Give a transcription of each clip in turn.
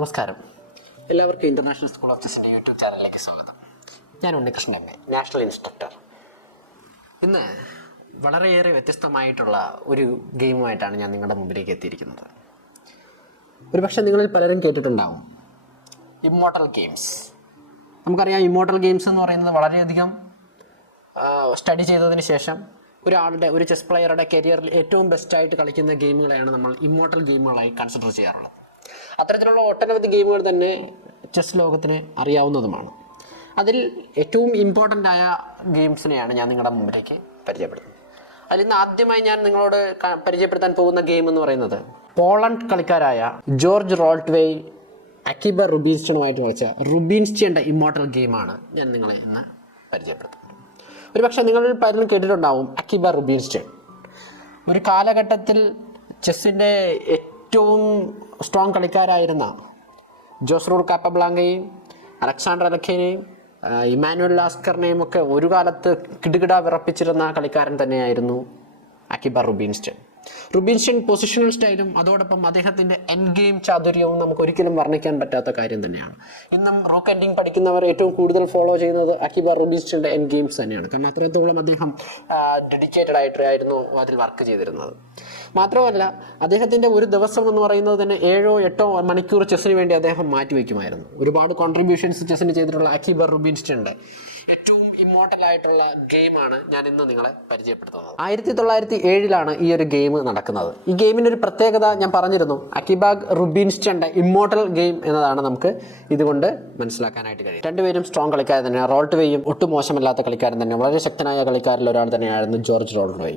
നമസ്കാരം. എല്ലാവർക്കും international school of ചെസ്സിൻ്റെ YouTube ചാനലിലേക്ക് സ്വാഗതം. ഞാൻ Unnikrishnan M A, national instructor. ഇന്ന് വളരെയേറെ വ്യത്യസ്തമായിട്ടുള്ള ഒരു ഗെയിമുമായിട്ടാണ് ഞാൻ നിങ്ങളുടെ മുമ്പിലേക്ക് എത്തിയിരിക്കുന്നത്. ഒരുപക്ഷെ നിങ്ങളിൽ പലരും കേട്ടിട്ടുണ്ടാവും ഇമ്മോർട്ടൽ ഗെയിംസ്. നമുക്കറിയാം, ഇമ്മോർട്ടൽ ഗെയിംസ് എന്ന് പറയുന്നത് വളരെയധികം സ്റ്റഡി ചെയ്തതിന് ശേഷം ഒരു ചെസ് പ്ലെയറുടെ കരിയറിൽ ഏറ്റവും ബെസ്റ്റായിട്ട് കളിക്കുന്ന ഗെയിമുകളെയാണ് നമ്മൾ ഇമ്മോർട്ടൽ ഗെയിമുകളായി കൺസിഡർ ചെയ്യാറുള്ളത്. അത്തരത്തിലുള്ള ഒട്ടനവധി ഗെയിമുകൾ തന്നെ ചെസ് ലോകത്തിന് അറിയാവുന്നതുമാണ്. അതിൽ ഏറ്റവും ഇമ്പോർട്ടൻ്റ് ആയ ഗെയിംസിനെയാണ് ഞാൻ നിങ്ങളുടെ മുമ്പിലേക്ക് പരിചയപ്പെടുത്തുന്നത്. അതിൽ നിന്ന് ആദ്യമായി ഞാൻ നിങ്ങളോട് പരിചയപ്പെടുത്താൻ പോകുന്ന ഗെയിം എന്ന് പറയുന്നത് പോളണ്ട് കളിക്കാരായ ജോർജ് റോൾട്ട്വേ അക്കിബ റുബിൻസ്റ്റണുമായിട്ട് കളിച്ച റുബിൻസ്റ്റൻ്റെ ഇമ്മോർട്ടൽ ഗെയിമാണ് ഞാൻ നിങ്ങളെ ഇന്ന് പരിചയപ്പെടുത്തുന്നത്. ഒരുപക്ഷെ നിങ്ങളിൽ പലരും കേട്ടിട്ടുണ്ടാവും അക്കിബ റുബിൻസ്റ്റൺ. ഒരു കാലഘട്ടത്തിൽ ചെസ്സിൻ്റെ ഏറ്റവും സ്ട്രോങ് കളിക്കാരായിരുന്ന ജോസ്റൂൾ കാപ്പബ്ലാങ്കയും അലക്സാണ്ടർ അലഖേനെയും ഇമാനുവൽ ലാസ്കറിനെയും ഒക്കെ ഒരു കാലത്ത് കിടുകിട വിറപ്പിച്ചിരുന്ന കളിക്കാരൻ തന്നെയായിരുന്നു അക്കിബ റുബിൻസ്റ്റൺ. റുബിൻസ്റ്റൺ പൊസിഷണൽ സ്റ്റൈലും അതോടൊപ്പം അദ്ദേഹത്തിൻ്റെ എൻഡ് ഗെയിം ചാതുര്യവും നമുക്ക് ഒരിക്കലും വർണ്ണിക്കാൻ പറ്റാത്ത കാര്യം തന്നെയാണ്. ഇന്നും റൂക്ക് എൻഡിങ് പഠിക്കുന്നവർ ഏറ്റവും കൂടുതൽ ഫോളോ ചെയ്യുന്നത് അക്കിബ റുബിൻസ്റ്റൻ്റെ എൻഡ് ഗെയിംസ് തന്നെയാണ്. കാരണം അത്രത്തോളം അദ്ദേഹം ഡെഡിക്കേറ്റഡ് ആയിട്ടായിരുന്നു അതിൽ വർക്ക് ചെയ്തിരുന്നത്. മാത്രമല്ല, അദ്ദേഹത്തിൻ്റെ ഒരു ദിവസം എന്ന് പറയുന്നത് തന്നെ 7-8 മണിക്കൂർ ചെസ്സിന് വേണ്ടി അദ്ദേഹം മാറ്റിവെക്കുമായിരുന്നു. ഒരുപാട് കോൺട്രിബ്യൂഷൻസ് ചെസ്സിന് ചെയ്തിട്ടുള്ള അക്കിബ റുബിൻസ്റ്റൻ്റെ ഏറ്റവും ഇമ്മോർട്ടൽ ആയിട്ടുള്ള ഗെയിമാണ് ഞാൻ ഇന്ന് നിങ്ങളെ പരിചയപ്പെടുത്തുന്നത്. 1907 ഈ ഒരു ഗെയിം നടക്കുന്നത്. ഈ ഗെയിമിൻ്റെ ഒരു പ്രത്യേകത ഞാൻ പറഞ്ഞിരുന്നു, അക്കിബ റുബിൻസ്റ്റൻ്റെ ഇമ്മോർട്ടൽ ഗെയിം എന്നതാണ് നമുക്ക് ഇതുകൊണ്ട് മനസ്സിലാക്കാനായിട്ട് കഴിയും. രണ്ടുപേരും സ്ട്രോങ് കളിക്കാരൻ തന്നെയാണ്. റോൾട്ട്വേയും ഒട്ടും മോശമല്ലാത്ത കളിക്കാരൻ തന്നെ, വളരെ ശക്തനായ കളിക്കാരിൽ ഒരാൾ തന്നെയായിരുന്നു ജോർജ് റോൾട്ട്വേ.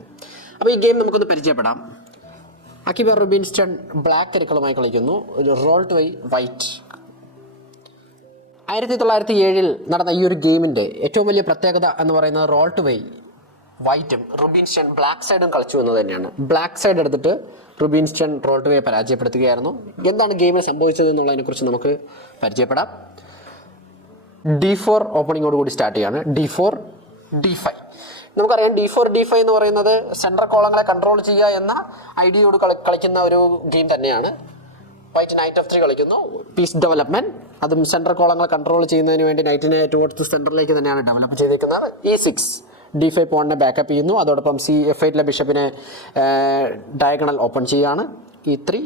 അപ്പോൾ ഈ ഗെയിം നമുക്കൊന്ന് പരിചയപ്പെടാം. അക്കിബ റുബിൻസ്റ്റൺ ബ്ലാക്ക് കരുക്കളുമായി കളിക്കുന്നു, റോൾട്ട്വേ വൈറ്റ്. 1907 നടന്ന ഈ ഒരു ഗെയിമിൻ്റെ ഏറ്റവും വലിയ പ്രത്യേകത എന്ന് പറയുന്നത് റോൾട്ട്വേ വൈറ്റും റുബിൻസ്റ്റൺ ബ്ലാക്ക് സൈഡും കളിച്ചു എന്ന് തന്നെയാണ്. ബ്ലാക്ക് സൈഡ് എടുത്തിട്ട് റുബിൻസ്റ്റൺ റോൾട്ട്വേ പരാജയപ്പെടുത്തുകയായിരുന്നു. എന്താണ് ഗെയിമിൽ സംഭവിച്ചത് എന്നുള്ളതിനെക്കുറിച്ച് നമുക്ക് പരിചയപ്പെടാം. D4 ഓപ്പണിങ്ങോട് കൂടി സ്റ്റാർട്ട് ചെയ്യാണ്. D4 D5. നമുക്കറിയാം, D4 D5 എന്ന് പറയുന്നത് സെൻട്രൽ കോളങ്ങളെ കൺട്രോൾ ചെയ്യുക എന്ന ഐഡിയയോട് കളിക്കുന്ന ഒരു ഗെയിം തന്നെയാണ്. വൈറ്റ് നൈറ്റ് ഓഫ് 3 കളിക്കുന്നു, പീസ് ഡെവലപ്മെൻറ്റ്. അതും സെൻട്രൽ കോളങ്ങൾ കൺട്രോൾ ചെയ്യുന്നതിന് വേണ്ടി നൈറ്റിനെ ടുവേർഡ്സ് സെൻറ്ററിലേക്ക് തന്നെയാണ് ഡെവലപ്പ് ചെയ്തിരിക്കുന്നത്. E6 D5 പോണിനെ ബാക്കപ്പ് ചെയ്യുന്നു. അതോടൊപ്പം F8 ബിഷപ്പിനെ ഡയഗണൽ ഓപ്പൺ ചെയ്യുകയാണ്. E3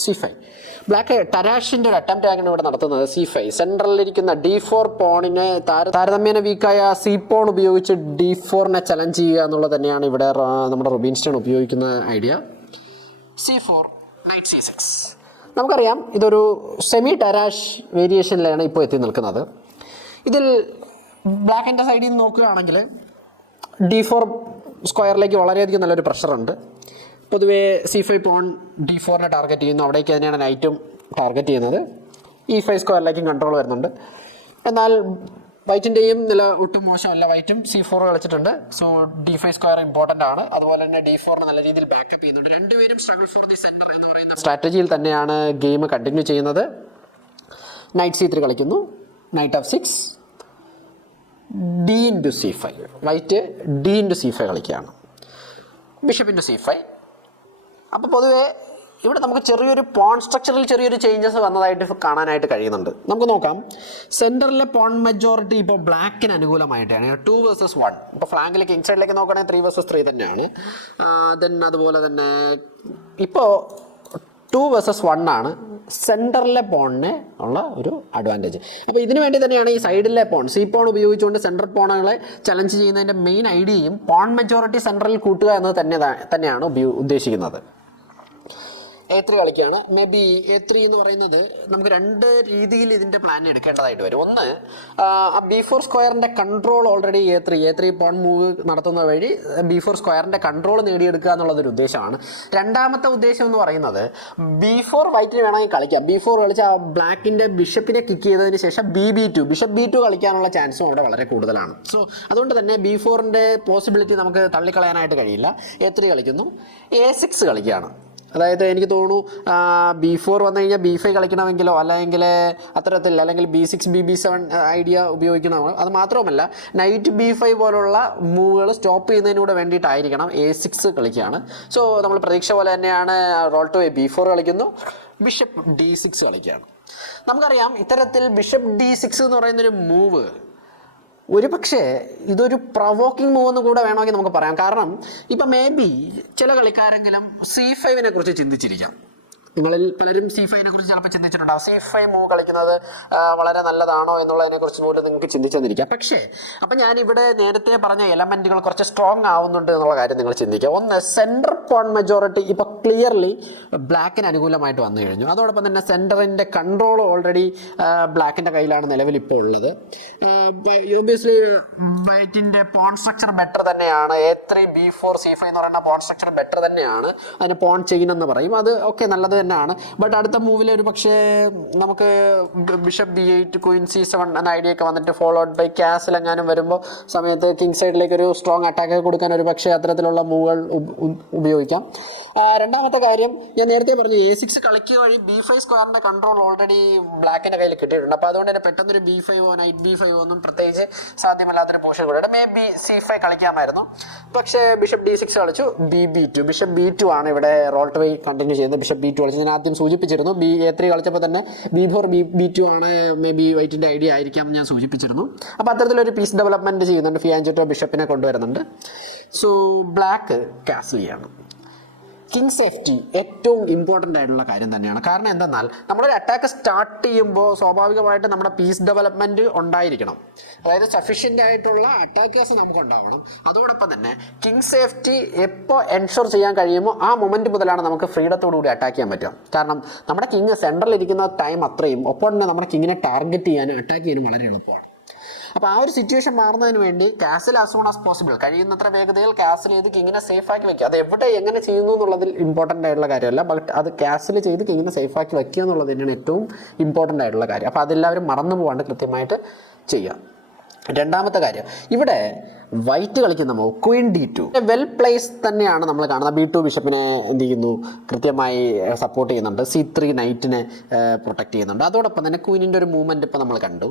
C5. ബ്ലാക്ക് ടരാഷിൻ്റെ ഒരു അറ്റംപ്റ്റ് ആണ് ഇവിടെ നടത്തുന്നത്. C5 സെൻട്രലിലിരിക്കുന്ന D4 പോണിനെ താരതമ്യേന വീക്കായ C പോൺ ഉപയോഗിച്ച് D4നെ ചലഞ്ച് ചെയ്യുക എന്നുള്ളത് തന്നെയാണ് ഇവിടെ നമ്മുടെ റുബിൻസ്റ്റൺ ഉപയോഗിക്കുന്ന ഐഡിയ. C4 night C6. നമുക്കറിയാം, ഇതൊരു സെമി ടരാഷ് വേരിയേഷനിലാണ് ഇപ്പോൾ എത്തി നിൽക്കുന്നത്. ഇതിൽ ബ്ലാക്കിൻ്റെ സൈഡിൽ നിന്ന് നോക്കുകയാണെങ്കിൽ D4 സ്ക്വയറിലേക്ക് വളരെയധികം നല്ലൊരു പ്രഷറുണ്ട്. പൊതുവേ C5 പോൺ D4നെ ടാർഗറ്റ് ചെയ്യുന്നു. അവിടേക്ക് തന്നെയാണ് നൈറ്റും ടാർഗറ്റ് ചെയ്യുന്നത്. E5 സ്ക്വയറിലേക്കും കൺട്രോൾ വരുന്നുണ്ട്. എന്നാൽ വൈറ്റിൻ്റെയും നില ഒട്ടും മോശമല്ല. വൈറ്റും C4 കളിച്ചിട്ടുണ്ട്. സോ D5 സ്ക്വയർ ഇമ്പോർട്ടൻ്റ് ആണ്. അതുപോലെ തന്നെ D4നെ നല്ല രീതിയിൽ ബാക്കപ്പ് ചെയ്യുന്നുണ്ട്. രണ്ടുപേരും സ്ട്രഗിൾ ഫോർ ദി സെൻറ്റർ എന്ന് പറയുന്ന സ്ട്രാറ്റജിയിൽ തന്നെയാണ് ഗെയിം കണ്ടിന്യൂ ചെയ്യുന്നത്. നൈറ്റ് C3 കളിക്കുന്നു, knight of 6, D×C5. White D×C5 കളിക്കുകയാണ്, ബിഷപ്പ് C5. അപ്പോൾ പൊതുവേ ഇവിടെ നമുക്ക് ചെറിയൊരു പോൺ സ്ട്രക്ചറിൽ ചെറിയൊരു ചേഞ്ചസ് വന്നതായിട്ട് കാണാനായിട്ട് കഴിയുന്നുണ്ട്. നമുക്ക് നോക്കാം, സെൻറ്ററിലെ പോൺ മെജോറിറ്റി ഇപ്പോൾ ബ്ലാക്കിന് അനുകൂലമായിട്ടാണ്. 2 vs 1. ഇപ്പോൾ ഫ്ലാങ്കിൽ കിങ് സൈഡിലേക്ക് നോക്കുകയാണെങ്കിൽ 3 vs 3 തന്നെയാണ്. ദെൻ അതുപോലെ തന്നെ ഇപ്പോൾ 2 vs 1 ആണ് സെൻറ്ററിലെ പോണിന് ഉള്ള ഒരു അഡ്വാൻറ്റേജ്. അപ്പോൾ ഇതിനു വേണ്ടി തന്നെയാണ് ഈ സൈഡിലെ പോൺ C പോൺ ഉപയോഗിച്ചുകൊണ്ട് സെൻട്രൽ പോണുകളെ ചലഞ്ച് ചെയ്യുന്നതിൻ്റെ മെയിൻ ഐഡിയയും പോൺ മെജോറിറ്റി സെൻറ്ററിൽ കൂട്ടുക എന്നത് തന്നെയാണ് ഉദ്ദേശിക്കുന്നത്. A3 കളിക്കുകയാണ്. മേ ബി A3 എന്ന് പറയുന്നത് നമുക്ക് 2 രീതിയിൽ ഇതിൻ്റെ പ്ലാൻ എടുക്കേണ്ടതായിട്ട് വരും. ഒന്ന്, B4 സ്ക്വയറിൻ്റെ control already A3 porn move നടത്തുന്ന വഴി B4 സ്ക്വയറിൻ്റെ കൺട്രോൾ നേടിയെടുക്കുക എന്നുള്ളതൊരു ഉദ്ദേശമാണ്. രണ്ടാമത്തെ ഉദ്ദേശം എന്ന് പറയുന്നത് B4 വൈറ്റിന് വേണമെങ്കിൽ കളിക്കാം. B4 കളിച്ചാൽ ബ്ലാക്കിൻ്റെ ബിഷപ്പിനെ കിക്ക് ചെയ്തതിന് ശേഷം ബിഷപ്പ് B2 കളിക്കാനുള്ള ചാൻസും അവിടെ വളരെ കൂടുതലാണ്. സോ അതുകൊണ്ട് തന്നെ B4ൻ്റെ പോസിബിലിറ്റി നമുക്ക് തള്ളിക്കളയാനായിട്ട് കഴിയില്ല. A3 കളിക്കുന്നു, A6 കളിക്കുകയാണ്. അതായത് എനിക്ക് തോന്നുന്നു B4 വന്നു കഴിഞ്ഞാൽ B5 കളിക്കണമെങ്കിലോ അല്ലെങ്കിൽ അത്തരത്തിൽ, അല്ലെങ്കിൽ B6 B7 ഐഡിയ ഉപയോഗിക്കണം. അത് മാത്രമല്ല, നൈറ്റ് B5 പോലുള്ള മൂവുകൾ സ്റ്റോപ്പ് ചെയ്യുന്നതിനൂടെ വേണ്ടിയിട്ടായിരിക്കണം A6 കളിക്കുകയാണ്. സോ നമ്മൾ പ്രതീക്ഷ പോലെ തന്നെയാണ് റോൾട്ട്വേ B4 കളിക്കുന്നു, ബിഷപ്പ് D6 കളിക്കുകയാണ്. നമുക്കറിയാം ഇത്തരത്തിൽ ബിഷപ്പ് D6 എന്ന് പറയുന്നൊരു മൂവ് ഒരു പക്ഷേ ഇതൊരു പ്രൊവോക്കിംഗ് മൂവ് എന്ന് കൂടെ വേണമെങ്കിൽ നമുക്ക് പറയാം. കാരണം ഇപ്പം മേ ബി ചില കളിക്കാരെങ്കിലും C5 കുറിച്ച് ചിന്തിച്ചിരിക്കാം. നിങ്ങളിൽ പലരും C5 കുറിച്ച് ചിലപ്പോൾ ചിന്തിച്ചിട്ടുണ്ടാവും. C5 മൂവ് കളിക്കുന്നത് വളരെ നല്ലതാണോ എന്നുള്ളതിനെ കുറിച്ച് പോലും നിങ്ങൾക്ക് ചിന്തിച്ചെന്നിരിക്കാം. പക്ഷേ അപ്പം ഞാനിവിടെ നേരത്തെ പറഞ്ഞ എലമെൻറ്റുകൾ കുറച്ച് സ്ട്രോങ് ആവുന്നുണ്ട് എന്നുള്ള കാര്യം നിങ്ങൾ ചിന്തിക്കുക. ഒന്ന്, സെൻറ്റർ പോൺ മെജോറിറ്റി ഇപ്പോൾ ക്ലിയർലി ബ്ലാക്കിന് അനുകൂലമായിട്ട് വന്നു കഴിഞ്ഞു. അതോടൊപ്പം തന്നെ സെൻറ്ററിൻ്റെ കൺട്രോൾ ഓൾറെഡി ബ്ലാക്കിൻ്റെ കയ്യിലാണ് നിലവിൽ ഇപ്പോൾ ഉള്ളത്. ഒബിയസ്ലി വൈറ്റിൻ്റെ പോൺ സ്ട്രക്ചർ ബെറ്റർ തന്നെയാണ്. A3 B4 C5 എന്ന് പറയുന്ന പോൺ സ്ട്രക്ചർ ബെറ്റർ തന്നെയാണ്. അതിന് പോൺ ചെയിൻ എന്ന് പറയും. അത് ഓക്കെ നല്ലത് തന്നെയാണ്. ബട്ട് അടുത്ത മൂവിൽ ഒരു പക്ഷേ നമുക്ക് ബിഷപ്പ് B8 ക്വീൻ C7 എന്ന ഐഡിയ ഒക്കെ വന്നിട്ട് ഫോളോഡ് ബൈ ക്യാസിൽ എങ്ങാനും വരുമ്പോൾ സമയത്ത് കിങ് സൈഡിലേക്ക് ഒരു സ്ട്രോങ് അറ്റാക്ക് കൊടുക്കാൻ ഒരു പക്ഷേ അത്തരത്തിലുള്ള മൂവുകൾ ഉപയോഗിക്കാം. രണ്ടാമത്തെ കാര്യം ഞാൻ നേരത്തെ പറഞ്ഞു, A6 കളിക്കുക വഴി B5 സ്ക്വയറിൻ്റെ കൺട്രോൾ ഓൾറെഡി ബ്ലാക്കിൻ്റെ കയ്യിൽ കിട്ടിയിട്ടുണ്ട്. അപ്പോൾ അതുകൊണ്ട് തന്നെ പെട്ടെന്നൊരു B5 നൈറ്റ് B5 ഒന്നും പ്രത്യേകിച്ച് സാധ്യമല്ലാത്തൊരു പോഷൻ കൂടെ മേ ബി C5 കളിക്കാമായിരുന്നു. പക്ഷേ ബിഷപ്പ് D6 കളിച്ചു. B2 ബിഷപ്പ് B2 ആണ് ഇവിടെ റോൾ ടു വൈ കണ്ടിന്യൂ ചെയ്യുന്നത്. ബിഷപ്പ് B2 കളിച്ചു. ഞാൻ ആദ്യം സൂചിപ്പിച്ചിരുന്നു. A3 കളിച്ചപ്പോൾ തന്നെ B4 B2 ആണ് മേ ബി വൈറ്റിൻ്റെ ഐഡിയ ആയിരിക്കാം ഞാൻ സൂചിപ്പിച്ചിരുന്നു. അപ്പോൾ അത്തരത്തിലൊരു പീസ് ഡെവലപ്മെൻറ്റ് ചെയ്യുന്നുണ്ട്. ഫിയാൻജെറ്റോ ബിഷപ്പിനെ കൊണ്ടുവരുന്നുണ്ട്. സോ ബ്ലാക്ക് കാസിൽ ചെയ്യാണ്. കിങ് സേഫ്റ്റി ഏറ്റവും ഇമ്പോർട്ടൻ്റ് ആയിട്ടുള്ള കാര്യം തന്നെയാണ്. കാരണം എന്തെന്നാൽ നമ്മളൊരു അറ്റാക്ക് സ്റ്റാർട്ട് ചെയ്യുമ്പോൾ സ്വാഭാവികമായിട്ട് നമ്മുടെ പീസ് ഡെവലപ്മെൻറ്റ് ഉണ്ടായിരിക്കണം. അതായത് സഫീഷ്യൻ്റ് ആയിട്ടുള്ള അറ്റാക്കേഴ്സ് നമുക്ക് ഉണ്ടാവണം. അതോടൊപ്പം തന്നെ കിങ് സേഫ്റ്റി എപ്പോൾ എൻഷുർ ചെയ്യാൻ കഴിയുമോ ആ മൊമെൻറ്റ് മുതലാണ് നമുക്ക് ഫ്രീഡത്തോടുകൂടി അറ്റാക്ക് ചെയ്യാൻ പറ്റുക. കാരണം നമ്മുടെ കിങ് സെൻറ്ററിൽ ഇരിക്കുന്ന ടൈം അത്രയും ഒപ്പം നമ്മുടെ കിങ്ങിനെ ടാർഗറ്റ് ചെയ്യാനും അറ്റാക്ക് ചെയ്യാനും വളരെ എളുപ്പമാണ്. അപ്പോൾ ആ ഒരു സിറ്റുവേഷൻ മാറുന്നതിന് വേണ്ടി castle as soon as possible കഴിയുന്നത്ര വേഗതയിൽ കാസിൽ ചെയ്ത് കിങ്ങിനെ സേഫാക്കി വയ്ക്കുക. അത് എവിടെ എങ്ങനെ ചെയ്യുന്നു എന്നുള്ളതിൽ ഇമ്പോർട്ടൻ്റ് ആയിട്ടുള്ള കാര്യമല്ല. ബട്ട് അത് കാസിൽ ചെയ്ത് കിങ്ങിനെ സേഫാക്കി വയ്ക്കുക എന്നുള്ളത് തന്നെയാണ് ഏറ്റവും ഇമ്പോർട്ടൻ്റ് ആയിട്ടുള്ള കാര്യം. അപ്പോൾ അതെല്ലാവരും മറന്നു പോകാണ്ട് കൃത്യമായിട്ട് ചെയ്യാം. രണ്ടാമത്തെ കാര്യം, ഇവിടെ വൈറ്റ് കളിക്കുന്ന move Queen D2 well place തന്നെയാണ് നമ്മൾ കാണുന്നത്. B2 ബിഷപ്പിനെ എന്ത് ചെയ്യുന്നു, കൃത്യമായി സപ്പോർട്ട് ചെയ്യുന്നുണ്ട്. C3 നൈറ്റിനെ പ്രൊട്ടക്റ്റ് ചെയ്യുന്നുണ്ട്. അതോടൊപ്പം തന്നെ ക്വീനിൻ്റെ ഒരു മൂവ്മെൻറ്റ് ഇപ്പോൾ നമ്മൾ കണ്ടു.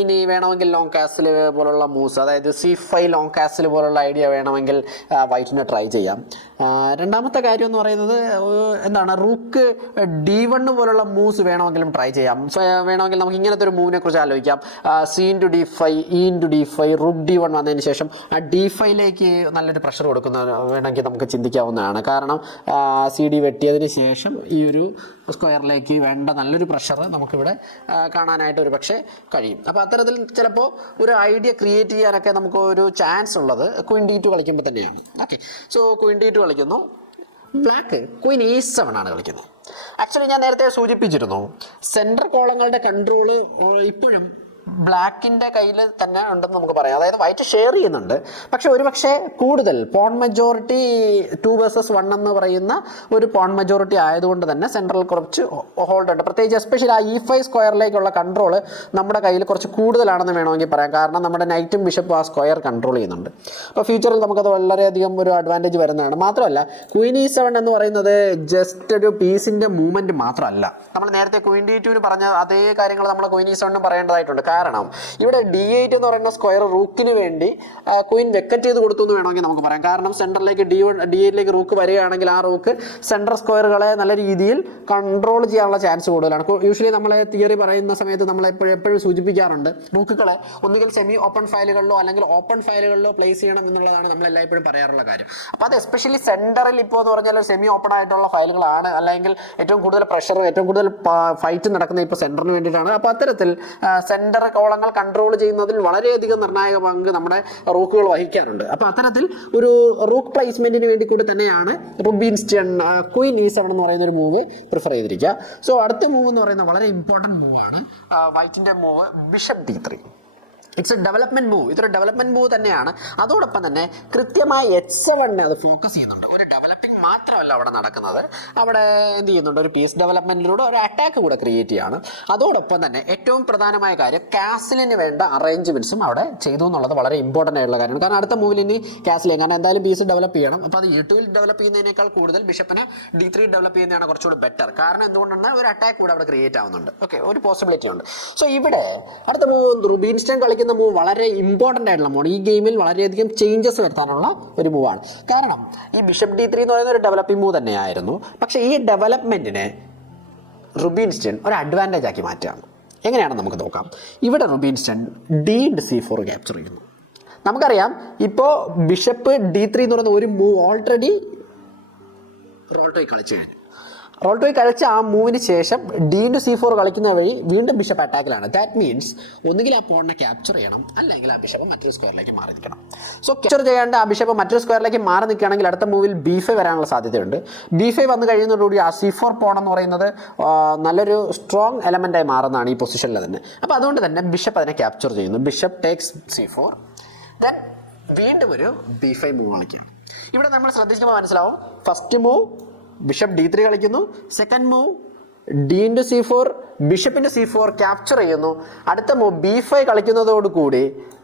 ഇനി വേണമെങ്കിൽ ലോങ് കാസിൽ പോലുള്ള മൂവ്സ്, അതായത് C5 ലോങ് കാസിൽ പോലുള്ള ഐഡിയ വേണമെങ്കിൽ വൈറ്റിനെ ട്രൈ ചെയ്യാം. രണ്ടാമത്തെ കാര്യം എന്ന് പറയുന്നത് എന്താണ്, റൂക്ക് D1 പോലുള്ള മൂവ്സ് വേണമെങ്കിലും ട്രൈ ചെയ്യാം. വേണമെങ്കിൽ നമുക്ക് ഇങ്ങനത്തെ ഒരു മൂവിനെ കുറിച്ച് ആലോചിക്കാം. C E/D5 റൂക്ക് D1 വന്നതിന് ശേഷം ആ D5ലേക്ക് നല്ലൊരു പ്രഷർ കൊടുക്കുന്ന വേണമെങ്കിൽ നമുക്ക് ചിന്തിക്കാവുന്നതാണ്. കാരണം CD വെട്ടിയതിന് ശേഷം ഈ ഒരു സ്ക്വയറിലേക്ക് വേണ്ട നല്ലൊരു പ്രഷർ നമുക്കിവിടെ കാണാനായിട്ട് ഒരു പക്ഷേ കഴിയും. അപ്പോൾ അത്തരത്തിൽ ചിലപ്പോൾ ഒരു ഐഡിയ ക്രിയേറ്റ് ചെയ്യാനൊക്കെ നമുക്ക് ഒരു ചാൻസ് ഉള്ളത് ക്വീൻ D2 കളിക്കുമ്പോൾ തന്നെയാണ്. ഓക്കെ, സോ ക്വീൻ D2 കളിക്കുന്നു. ബ്ലാക്ക് ക്വീൻ E7 ആണ് കളിക്കുന്നത്. ആക്ച്വലി ഞാൻ നേരത്തെ സൂചിപ്പിച്ചിരുന്നു, സെൻട്രൽ കോളങ്ങളുടെ കൺട്രോള് ഇപ്പോഴും ബ്ലാക്കിൻ്റെ കയ്യിൽ തന്നെ ഉണ്ടെന്ന് നമുക്ക് പറയാം. അതായത് വൈറ്റ് ഷെയർ ചെയ്യുന്നുണ്ട്. പക്ഷെ ഒരു പക്ഷേ കൂടുതൽ പോൺ മെജോറിറ്റി 2 vs 1 എന്ന് പറയുന്ന ഒരു പോൺ മെജോറിറ്റി ആയതുകൊണ്ട് തന്നെ സെൻട്രൽ കുറച്ച് ഹോൾഡ് ഉണ്ട്. പ്രത്യേകിച്ച് എസ്പെഷ്യലി ആ E5 സ്ക്വയറിലേക്കുള്ള കൺട്രോള് നമ്മുടെ കയ്യിൽ കുറച്ച് കൂടുതലാണെന്ന് വേണമെങ്കിൽ പറയാം. കാരണം നമ്മുടെ നൈറ്റും ബിഷപ്പും ആ സ്ക്വയർ കൺട്രോൾ ചെയ്യുന്നുണ്ട്. അപ്പോൾ ഫ്യൂച്ചറിൽ നമുക്കത് വളരെയധികം ഒരു അഡ്വാൻറ്റേജ് വരുന്നതാണ്. മാത്രമല്ല ക്വീൻ E7 എന്ന് പറയുന്നത് ജസ്റ്റ് ഒരു പീസിൻ്റെ മൂവ്മെൻറ്റ് മാത്രമല്ല. നമ്മൾ നേരത്തെ ക്വീൻ D2 പറഞ്ഞ അതേ കാര്യങ്ങൾ നമ്മൾ ക്വീൻ E7 പറയേണ്ടതായിട്ടുണ്ട്. കാരണം ഇവിടെ D8 എന്ന് പറയുന്ന സ്ക്വയർ റൂക്കിന് വേണ്ടി ക്വീൻ വെക്കറ്റ് ചെയ്ത് കൊടുത്തു എന്ന് വേണമെങ്കിൽ നമുക്ക് പറയാം. കാരണം സെൻറ്ററിലേക്ക് D8ലേക്ക് റൂക്ക് വരികയാണെങ്കിൽ ആ റൂക്ക് സെൻട്രൽ സ്ക്വയറുകളെ നല്ല രീതിയിൽ കൺട്രോൾ ചെയ്യാനുള്ള ചാൻസ് കൂടുതലാണ്. യൂഷ്വലി നമ്മളെ തിയറി പറയുന്ന സമയത്ത് നമ്മൾ എപ്പോഴും സൂചിപ്പിക്കാറുണ്ട്, റൂക്കുകളെ ഒന്നുകിൽ സെമി ഓപ്പൺ ഫയലുകളിലോ അല്ലെങ്കിൽ ഓപ്പൺ ഫയലുകളിലോ പ്ലേസ് ചെയ്യണം എന്നുള്ളതാണ് നമ്മൾ എല്ലായ്പ്പോഴും പറയാറുള്ള കാര്യം. അപ്പോൾ അത് എസ്പെഷ്യലി സെൻറ്ററിൽ ഇപ്പോൾ എന്ന് പറഞ്ഞാൽ സെമി ഓപ്പൺ ആയിട്ടുള്ള ഫയലുകളാണ്, അല്ലെങ്കിൽ ഏറ്റവും കൂടുതൽ പ്രഷർ ഏറ്റവും കൂടുതൽ ഫൈറ്റ് നടക്കുന്നത് ഇപ്പോൾ സെൻറ്ററിന് വേണ്ടിയിട്ടാണ്. അപ്പോൾ അത്തരത്തിൽ സെൻറ്റർ കോളങ്ങൾ കൺട്രോൾ ചെയ്യുന്നതിൽ വളരെയധികം നിർണായക പങ്ക് നമ്മുടെ റൂക്കുകൾ വഹിക്കാറുണ്ട്. അപ്പോൾ അത്തരത്തിൽ ഒരു റൂക്ക് പ്ലേസ്മെന്റിന് വേണ്ടി കൂടി തന്നെയാണ് റുബിൻസ്റ്റൺ ക്വീൻ E7 എന്ന് പറയുന്ന ഒരു മൂവ് പ്രിഫർ ചെയ്തിരിക്കുക. സോ അടുത്ത മൂവ് എന്ന് പറയുന്നത് വളരെ ഇമ്പോർട്ടൻറ്റ് മൂവാണ്. വൈറ്റിൻ്റെ move bishop D3. It's a development move. ഇതൊരു ഡെവലപ്മെൻറ്റ് മൂവ് തന്നെയാണ്. അതോടൊപ്പം തന്നെ കൃത്യമായി H7 അത് ഫോക്കസ് ചെയ്യുന്നുണ്ട്. ഒരു ഡെവലപ്പിംഗ് മാത്രമല്ല അവിടെ നടക്കുന്നത്, അവിടെ എന്ത് ചെയ്യുന്നുണ്ട്, ഒരു പീസ് ഡെവലപ്മെൻറ്റിലൂടെ ഒരു അറ്റാക്ക് കൂടെ ക്രിയേറ്റ് ചെയ്യാണ്. അതോടൊപ്പം തന്നെ ഏറ്റവും പ്രധാനമായ കാര്യം കാസിലിന് വേണ്ട അറേഞ്ച്മെൻറ്റ്സും അവിടെ ചെയ്തു എന്നുള്ളത് വളരെ ഇമ്പോർട്ടൻ്റ് ആയിട്ടുള്ള കാര്യമാണ്. കാരണം അടുത്ത മൂവിൽ ഇനി കാസിൽ കാരണം എന്തായാലും പീസ് ഡെവലപ്പ് ചെയ്യണം. അപ്പോൾ അത് E2 ഡെവലപ്പ് ചെയ്യുന്നതിനേക്കാൾ കൂടുതൽ ബിഷപ്പിന് D3 ഡെവലപ്പ് ചെയ്യുന്നതാണ് കുറച്ചുകൂടി ബെറ്റർ. കാരണം എന്തുകൊണ്ടാണ് ഒരു അറ്റാക്ക് കൂടെ അവിടെ ക്രിയേറ്റ് ആവുന്നുണ്ട്. ഓക്കെ, ഒരു പോസിബിലിറ്റി ഉണ്ട്. സോ ഇവിടെ അടുത്ത മൂവ് റുബിൻസ്റ്റൺ കളിക്കുന്ന മൂവ് വളരെ ഇമ്പോർട്ടൻ്റ് ആയിട്ടുള്ള മൂവാണ്. ഈ ഗെയിമിൽ വളരെയധികം ചേഞ്ചസ് വരുത്താനുള്ള ഒരു മൂവാണ്. കാരണം ഈ ബിഷപ്പ് D3 എന്ന് പറയുന്ന ഒരു ഡെവലപ്പിംഗ് മൂവ് തന്നെയായിരുന്നു. പക്ഷേ ഈ ഡെവലപ്മെൻറ്റിനെ റുബിൻസ്റ്റൺ ഒരു അഡ്വാൻറ്റേജ് ആക്കി മാറ്റുകയാണ്. എങ്ങനെയാണെന്ന് നമുക്ക് നോക്കാം. ഇവിടെ റുബിൻസ്റ്റൺ D4 ക്യാപ്ചർ ചെയ്യുന്നു. നമുക്കറിയാം ഇപ്പോൾ ബിഷപ്പ് D3 എന്ന് പറയുന്ന ഒരു മൂവ് ഓൾറെഡി റോൾട്ടോയി കളിച്ചു കഴിഞ്ഞു. റോൾട്ടോയി കളിച്ച ആ മൂവിന് ശേഷം D4 കളിക്കുന്ന വഴി വീണ്ടും ബിഷപ്പ് അറ്റാക്കിലാണ്. ദാറ്റ് മീൻസ് ഒന്നുകിൽ ആ പോണിനെ ക്യാപ്ചർ ചെയ്യണം, അല്ലെങ്കിൽ ആ ബിഷപ്പ് മറ്റൊരു സ്ക്വയറിലേക്ക് മാറി നിൽക്കണം. സോ ക്യാപ്ചർ ചെയ്യേണ്ട ആ ബിഷപ്പ് മറ്റൊരു സ്ക്വയറിലേക്ക് മാറി നിൽക്കുകയാണെങ്കിൽ അടുത്ത മൂവിൽ B5 വരാനുള്ള സാധ്യതയുണ്ട്. B5 വന്നു കഴിയുന്നതോടുകൂടി ആ C4 പോൺ എന്ന് പറയുന്നത് നല്ലൊരു സ്ട്രോങ് എലമെൻ്റായി മാറുന്നതാണ് ഈ പൊസിഷനിൽ തന്നെ. അപ്പോൾ അതുകൊണ്ട് തന്നെ ബിഷപ്പ് അതിനെ ക്യാപ്ചർ ചെയ്യുന്നു. ബിഷപ്പ് ടേക്സ് C4, ദെൻ വീണ്ടും ഒരു B5 മൂവ് കളിക്കാം. ഇവിടെ നമ്മൾ ശ്രദ്ധിക്കുമ്പോൾ മനസ്സിലാവും, ഫസ്റ്റ് മൂവ് ബിഷപ്പ് D3 കളിക്കുന്നു, second move D4, ബിഷപ്പിൻ്റെ C4 capture ചെയ്യുന്നു. അടുത്ത മൂവ് B5 കളിക്കുന്നതോടുകൂടി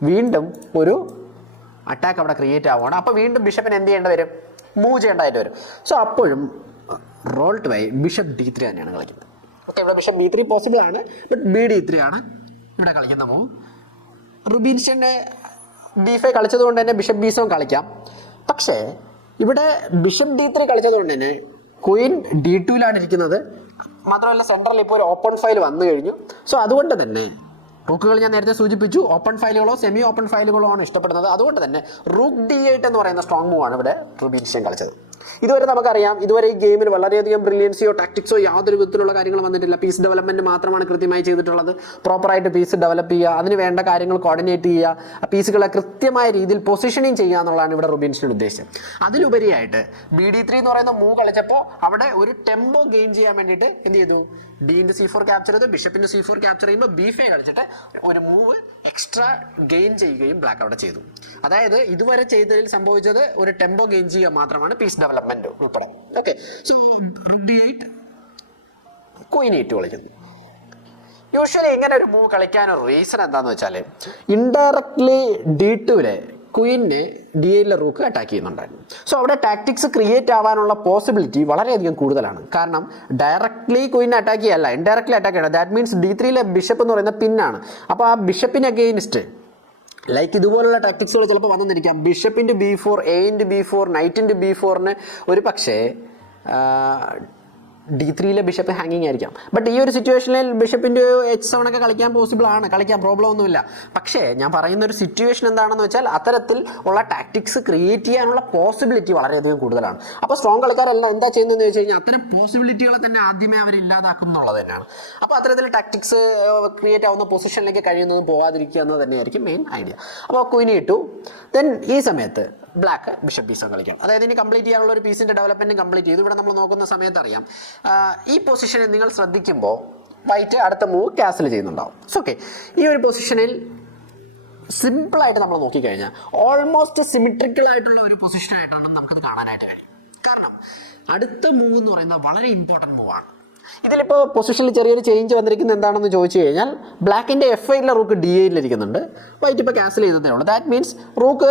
വീണ്ടും ഒരു അറ്റാക്ക് അവിടെ ക്രിയേറ്റ് ആവുകയാണ്. അപ്പോൾ വീണ്ടും ബിഷപ്പിന് എന്ത് ചെയ്യേണ്ടി വരും? മൂവ് ചെയ്യേണ്ടതായിട്ട് വരും. സോ അപ്പോഴും റോൾട്ട് വൈ ബിഷപ്പ് D3 തന്നെയാണ് കളിക്കുന്നത്. ഓക്കെ, ഇവിടെ ബിഷപ്പ് B3 പോസിബിൾ ആണ്, ബട്ട് BD3 ആണ് ഇവിടെ കളിക്കുന്ന മൂവ്. റുബിൻസ്റ്റൻ്റെ B5 കളിച്ചതുകൊണ്ട് തന്നെ ബിഷപ്പ് B7 കളിക്കാം. പക്ഷേ ഇവിടെ ബിഷപ്പ് D3 കളിച്ചതുകൊണ്ട് തന്നെ ക്വീൻ D2 ഇരിക്കുന്നത്. മാത്രമല്ല സെൻട്രൽ ഇപ്പോൾ ഒരു ഓപ്പൺ ഫയൽ വന്നു കഴിഞ്ഞു. സോ അതുകൊണ്ട് തന്നെ റൂക്കുകൾ ഞാൻ നേരത്തെ സൂചിപ്പിച്ചു, ഓപ്പൺ ഫയലുകളോ സെമി ഓപ്പൺ ഫയലുകളോ ആണ് ഇഷ്ടപ്പെടുന്നത്. അതുകൊണ്ട് തന്നെ റൂക്ക് D8 എന്ന് പറയുന്ന സ്ട്രോങ് മൂവാണ് ഇവിടെ റുബിൻസ്റ്റൺ കളിച്ചത്. ഇതുവരെ നമുക്കറിയാം, ഇതുവരെ ഈ ഗെയിമിൽ വളരെയധികം ബ്രില്യൻസിയോ ടാക്ടിക്സോ യാതൊരു വിധത്തിലുള്ള കാര്യങ്ങൾ വന്നിട്ടില്ല. പീസ് ഡെവലപ്മെൻറ്റ് മാത്രമാണ് കൃത്യമായി ചെയ്തിട്ടുള്ളത്. പ്രോപ്പറായിട്ട് പീസ് ഡെവലപ്പ് ചെയ്യുക, അതിന് വേണ്ട കാര്യങ്ങൾ കോർഡിനേറ്റ് ചെയ്യുക, ആ പീസുകളെ കൃത്യമായ രീതിയിൽ പൊസിഷനിങ് ചെയ്യുക എന്നുള്ളതാണ് ഇവിടെ റുബിൻസ്റ്റൺ ഉദ്ദേശം. അതിലുപരിയായിട്ട് BD3 എന്ന് പറയുന്ന മൂവ് കളിച്ചപ്പോൾ അവിടെ ഒരു ടെമ്പോ ഗെയിൻ ചെയ്യാൻ വേണ്ടിയിട്ട് എന്ത് ചെയ്തു? D4 ക്യാപ്ചർ ചെയ്തു, ബിഷപ്പിൻ്റെ C4 ക്യാപ്ചർ ചെയ്യുമ്പോൾ B5 കളിച്ചിട്ട് ഒരു മൂവ് എക്സ്ട്രാ ഗെയിൻ ചെയ്യുകയും ബ്ലാക്ക് അവിടെ ചെയ്തു. അതായത് ഇതുവരെ ചെയ്തതിൽ സംഭവിച്ചത് ഒരു ടെമ്പോ ഗെയിൻ ചെയ്യുക മാത്രമാണ്, പീസ് ഡെവലപ്മെന്റ് ഉൾപ്പെടെ. Okay, so D8 Queen E2 കളിക്കുന്നു. യൂഷ്വലി ഇങ്ങനെ ഒരു മൂവ് കളിക്കാനൊരു റീസൺ എന്താണെന്ന് വെച്ചാൽ, indirectly D2 ക്വീനെ D8 rook attack ചെയ്യുന്നുണ്ടായിരുന്നു. സോ അവിടെ ടാക്ടിക്സ് ക്രിയേറ്റ് ആവാനുള്ള പോസിബിലിറ്റി വളരെയധികം കൂടുതലാണ്. കാരണം ഡയറക്ട്ലി ക്വീനെ അറ്റാക്ക് ചെയ്യല്ല, ഇൻഡയറക്ട്ലി അറ്റാക്ക് ചെയ്യണം. ദാറ്റ് മീൻസ് D3 ബിഷപ്പ് എന്ന് പറയുന്ന പിന്നാണ്. അപ്പോൾ ആ ബിഷപ്പിന് അഗെയിൻസ്റ്റ് ലൈക്ക് ഇതുപോലുള്ള ടാക്ടിക്സുകൾ ചിലപ്പോൾ വന്നിരിക്കാം. ബിഷപ്പിൻ്റെ B4, A B4, നൈറ്റിൻ്റെ B4 ഒരു പക്ഷേ D3 ബിഷപ്പ് ഹാങ്ങിങ് ആയിരിക്കാം. ബട്ട് ഈ ഒരു സിറ്റുവേഷനിൽ ബിഷപ്പിൻ്റെ H7 ഒക്കെ കളിക്കാൻ പോസിബിൾ ആണ്, കളിക്കാൻ പ്രോബ്ലം ഒന്നുമില്ല. പക്ഷേ ഞാൻ പറയുന്ന ഒരു സിറ്റുവേഷൻ എന്താണെന്ന് വെച്ചാൽ, അത്തരത്തിൽ ഉള്ള ടാക്ടിക്സ് ക്രിയേറ്റ് ചെയ്യാനുള്ള പോസിബിലിറ്റി വളരെയധികം കൂടുതലാണ്. അപ്പോൾ സ്ട്രോങ് കളിക്കാരെല്ലാം എന്താ ചെയ്യുന്നതെന്ന് വെച്ച് കഴിഞ്ഞാൽ, അത്തരം പോസിബിലിറ്റികളെ തന്നെ ആദ്യമേ അവർ ഇല്ലാതാക്കും എന്നുള്ളത് തന്നെയാണ്. അപ്പോൾ അത്തരത്തിൽ ടാക്ടിക്സ് ക്രിയേറ്റ് ആവുന്ന പൊസിഷനിലേക്ക് കഴിയുന്നതും പോകാതിരിക്കുക എന്നത് തന്നെയായിരിക്കും മെയിൻ ഐഡിയ. അപ്പോൾ ക്വീൻ E2, ദെൻ ഈ സമയത്ത് ബ്ലാക്ക് ബിഷപ്പ് B7 കളിക്കണം. അതായത് ഇനി കംപ്ലീറ്റ് ചെയ്യാനുള്ള ഒരു പീസിൻ്റെ ഡെവലപ്മെൻറ്റ് കംപ്ലീറ്റ് ചെയ്തു. ഇവിടെ നമ്മൾ നോക്കുന്ന സമയത്ത് അറിയാം, ഈ പൊസിഷനിൽ നിങ്ങൾ ശ്രദ്ധിക്കുമ്പോൾ വൈറ്റ് അടുത്ത മൂവ് ക്യാൻസൽ ചെയ്യുന്നുണ്ടാവും. ഓക്കെ, ഈ ഒരു പൊസിഷനിൽ സിമ്പിളായിട്ട് നമ്മൾ നോക്കിക്കഴിഞ്ഞാൽ ഓൾമോസ്റ്റ് സിമിട്രിക്കൽ ആയിട്ടുള്ള ഒരു പൊസിഷനായിട്ടാണ് നമുക്കത് കാണാനായിട്ട് കഴിയും. കാരണം അടുത്ത മൂവ് എന്ന് പറയുന്നത് വളരെ ഇമ്പോർട്ടൻറ്റ് മൂവാണ്. ഇതിലിപ്പോൾ പൊസിഷനിൽ ചെറിയൊരു ചേഞ്ച് വന്നിരിക്കുന്നത് എന്താണെന്ന് ചോദിച്ചു കഴിഞ്ഞാൽ, ബ്ലാക്കിൻ്റെ F8 റൂക്ക് D8 ഇരിക്കുന്നുണ്ട്, വൈറ്റ് ഇപ്പോൾ ക്യാൻസൽ ചെയ്തതേ ഉള്ളൂ. ദാറ്റ് മീൻസ് റൂക്ക്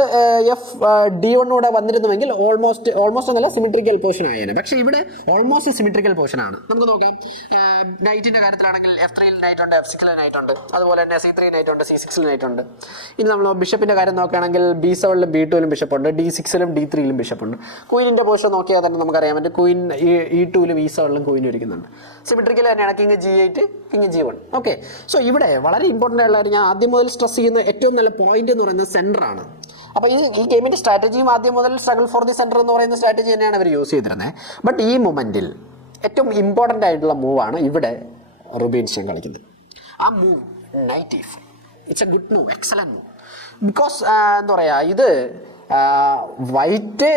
D1 വന്നിരുന്നുവെങ്കിൽ ഓൾമോസ്റ്റ് എന്നല്ല സിമിട്രിക്കൽ പോർഷൻ ആയേനെ. പക്ഷേ ഇവിടെ ഓൾമോസ്റ്റ് സിമിട്രിക്കൽ പോർഷനാണ്. നമുക്ക് നോക്കാം, നൈറ്റിൻ്റെ കാര്യത്തിലാണെങ്കിൽ F3 നൈറ്റ് ഉണ്ട്, F6 നൈറ്റ് ഉണ്ട്, അതുപോലെ തന്നെ C3 നൈറ്റ് ഉണ്ട്, C6 നൈറ്റ് ഉണ്ട്. ഇനി നമ്മൾ ബിഷപ്പിൻ്റെ കാര്യം നോക്കുകയാണെങ്കിൽ B7 B2 ബിഷപ്പ് ഉണ്ട്, D6 D3 ബിഷപ്പ് ഉണ്ട്. ക്വീനിൻ്റെ പോർഷൻ നോക്കിയാൽ തന്നെ നമുക്കറിയാൻ പറ്റും, ക്വീൻ E2 E7 ക്വീനും ഇരിക്കുന്നുണ്ട്. സിമിട്രിക്കൽ തന്നെയാണ് king G8, king G1. Okay, so ഇവിടെ വളരെ ഇമ്പോർട്ടൻ്റ് ആയിട്ടുള്ള ഞാൻ ആദ്യം മുതൽ സ്ട്രെസ് ചെയ്യുന്ന ഏറ്റവും നല്ല പോയിന്റ് എന്ന് പറയുന്നത് സെൻറ്ററാണ്. അപ്പോൾ ഈ ഗെയിമിൻ്റെ സ്ട്രാറ്റജിയും ആദ്യം മുതൽ സ്ട്രഗിൾ ഫോർ ദി സെൻറ്റർ എന്ന് പറയുന്ന സ്ട്രാറ്റജി തന്നെയാണ് അവർ യൂസ് ചെയ്തിരുന്നത്. ബട്ട് ഈ മൊമെൻറ്റിൽ ഏറ്റവും ഇമ്പോർട്ടൻ്റ് ആയിട്ടുള്ള മൂവാണ് ഇവിടെ റുബിൻസ്റ്റൺ കളിക്കുന്നത്. ആ move night E4, it's A good move, excellent move. Because എന്താ പറയുക, ഇത് വൈറ്റ്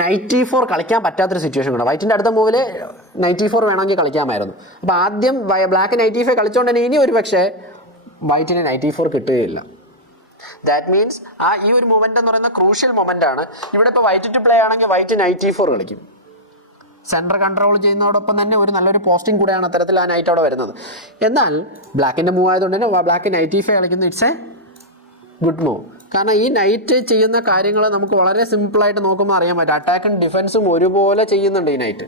നൈറ്റ് E4 കളിക്കാൻ പറ്റാത്തൊരു സിറ്റുവേഷൻ കൂടെ. വൈറ്റിൻ്റെ അടുത്ത മൂവിൽ നൈറ്റ് E4 വേണമെങ്കിൽ കളിക്കാമായിരുന്നു. അപ്പോൾ ആദ്യം ബ്ലാക്ക് നൈറ്റ് E5 കളിച്ചുകൊണ്ട് തന്നെ ഇനി ഒരു പക്ഷേ വൈറ്റിന് നൈറ്റ് E4 കിട്ടുകയില്ല. ദാറ്റ് മീൻസ് ഈ ഒരു മൊമെൻ്റ് എന്ന് പറയുന്ന ക്രൂഷ്യൽ മൊമെൻ്റ് ആണ്. ഇവിടെ ഇപ്പോൾ വൈറ്റ് ടു പ്ലേ ആണെങ്കിൽ വൈറ്റ് നൈറ്റ് E4 കളിക്കും. സെൻറ്റർ കൺട്രോൾ ചെയ്യുന്നതോടൊപ്പം തന്നെ ഒരു നല്ലൊരു പോസ്റ്റിംഗ് കൂടെയാണ് അത്തരത്തിൽ ആ നൈറ്റ് അവിടെ വരുന്നത്. എന്നാൽ ബ്ലാക്കിൻ്റെ മൂവ് ആയതുകൊണ്ട് തന്നെ ബ്ലാക്ക് നൈറ്റ് E5 കളിക്കുന്നത് ഇറ്റ്സ് എ ഗുഡ് മൂവ്. കാരണം ഈ നൈറ്റ് ചെയ്യുന്ന കാര്യങ്ങൾ നമുക്ക് വളരെ സിമ്പിളായിട്ട് നോക്കുമ്പോൾ അറിയാൻ പറ്റും. അറ്റാക്കും ഡിഫൻസും ഒരുപോലെ ചെയ്യുന്നുണ്ട് ഈ നൈറ്റ്.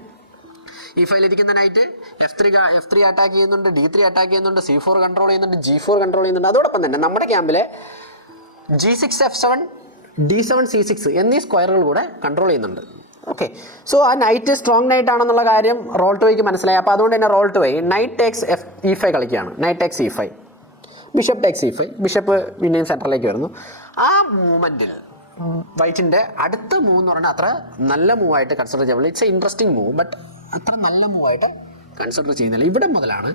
E5 ഇരിക്കുന്ന നൈറ്റ് F3 അറ്റാക്ക് ചെയ്യുന്നുണ്ട്, D3 അറ്റാക്ക് ചെയ്യുന്നുണ്ട്, C4 കൺട്രോൾ ചെയ്യുന്നുണ്ട്, G4 കൺട്രോൾ ചെയ്യുന്നുണ്ട്. അതോടൊപ്പം തന്നെ നമ്മുടെ ക്യാമ്പിലെ G6 F7 D7 C6 എന്നീ സ്ക്വയറുകൾ കൂടെ കൺട്രോൾ ചെയ്യുന്നുണ്ട്. ഓക്കെ, സോ ആ നൈറ്റ് സ്ട്രോങ് നൈറ്റ് ആണെന്നുള്ള കാര്യം റോൾ ടു വൈക്ക് മനസ്സിലായി. അപ്പോൾ അതുകൊണ്ട് തന്നെ റോൾ ടു വൈ നൈറ്റ് ടേക്സ് E5 കളിക്കുകയാണ്. Knight takes E5, bishop takes E5, bishop പിന്നെയും സെൻറ്ററിലേക്ക് വരുന്നു. ആ മൂവ്മെൻറ്റിൽ വൈറ്റിൻ്റെ അടുത്ത മൂവ് എന്ന് പറഞ്ഞാൽ അത്ര നല്ല മൂവായിട്ട് കൺസിഡർ ചെയ്യാൻ, it's A interesting move, but അത്ര നല്ല മൂവായിട്ട് കൺസിഡർ ചെയ്യുന്നില്ല. ഇവിടെ മുതലാണ്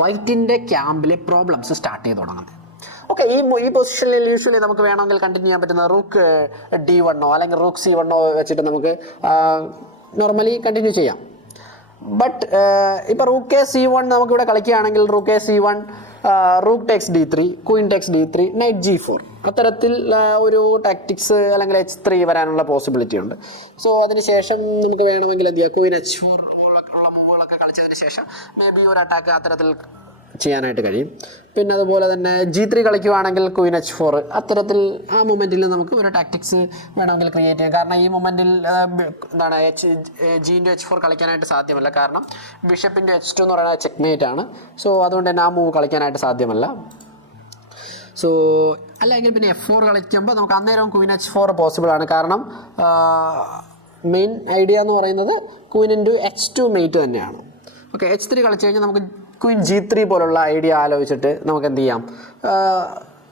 വൈറ്റിൻ്റെ ക്യാമ്പിലെ പ്രോബ്ലംസ് സ്റ്റാർട്ട് ചെയ്ത് തുടങ്ങുന്നത്. ഓക്കെ, ഈ പൊസിഷനിൽ യൂഷ്വലി നമുക്ക് വേണമെങ്കിൽ കണ്ടിന്യൂ ചെയ്യാൻ പറ്റുന്ന റൂക്ക് D1 അല്ലെങ്കിൽ റൂക്ക് C1 വെച്ചിട്ട് നമുക്ക് നോർമലി കണ്ടിന്യൂ ചെയ്യാം. ബട്ട് ഇപ്പോൾ റൂക്ക് C1 നമുക്കിവിടെ കളിക്കുകയാണെങ്കിൽ rook C1, rook takes D3, Queen takes D3, night G4, അത്തരത്തിൽ ഒരു ടാക്ടിക്സ് അല്ലെങ്കിൽ H3 വരാനുള്ള പോസിബിലിറ്റി ഉണ്ട്. സോ അതിനുശേഷം നമുക്ക് വേണമെങ്കിൽ എന്ത് ചെയ്യാം, ക്വീൻ H4 ഉള്ള മൂവുകളൊക്കെ കളിച്ചതിന് ശേഷം മേ ബി ഒരു അറ്റാക്ക് അത്തരത്തിൽ ചെയ്യാനായിട്ട് കഴിയും. പിന്നെ അതുപോലെ തന്നെ G3 കളിക്കുകയാണെങ്കിൽ ക്വീൻ H4, അത്തരത്തിൽ ആ മൊമെൻറ്റിൽ നമുക്ക് ഒരു ടാക്ടിക്സ് വേണമെങ്കിൽ ക്രിയേറ്റ് ചെയ്യാം. കാരണം ഈ മൊമെൻറ്റിൽ എന്താണ് G×H4 കളിക്കാനായിട്ട് സാധ്യമല്ല, കാരണം ബിഷപ്പിൻ്റെ H2 എന്ന് പറയുന്നത് ചെക്ക്മേറ്റ് ആണ്. സോ അതുകൊണ്ട് തന്നെ ആ മൂവ് കളിക്കാനായിട്ട് സാധ്യമല്ല. സോ അല്ലെങ്കിൽ പിന്നെ F4 കളിക്കുമ്പോൾ നമുക്ക് അന്നേരം ക്വീൻ H4 പോസിബിൾ ആണ്. കാരണം മെയിൻ ഐഡിയ എന്ന് പറയുന്നത് ക്വീൻ H2 മേറ്റ് തന്നെയാണ്. ഓക്കെ, H3 കളിച്ച് കഴിഞ്ഞാൽ നമുക്ക് ക്വീൻ G3 പോലുള്ള ഐഡിയ ആലോചിച്ചിട്ട് നമുക്ക് എന്ത് ചെയ്യാം,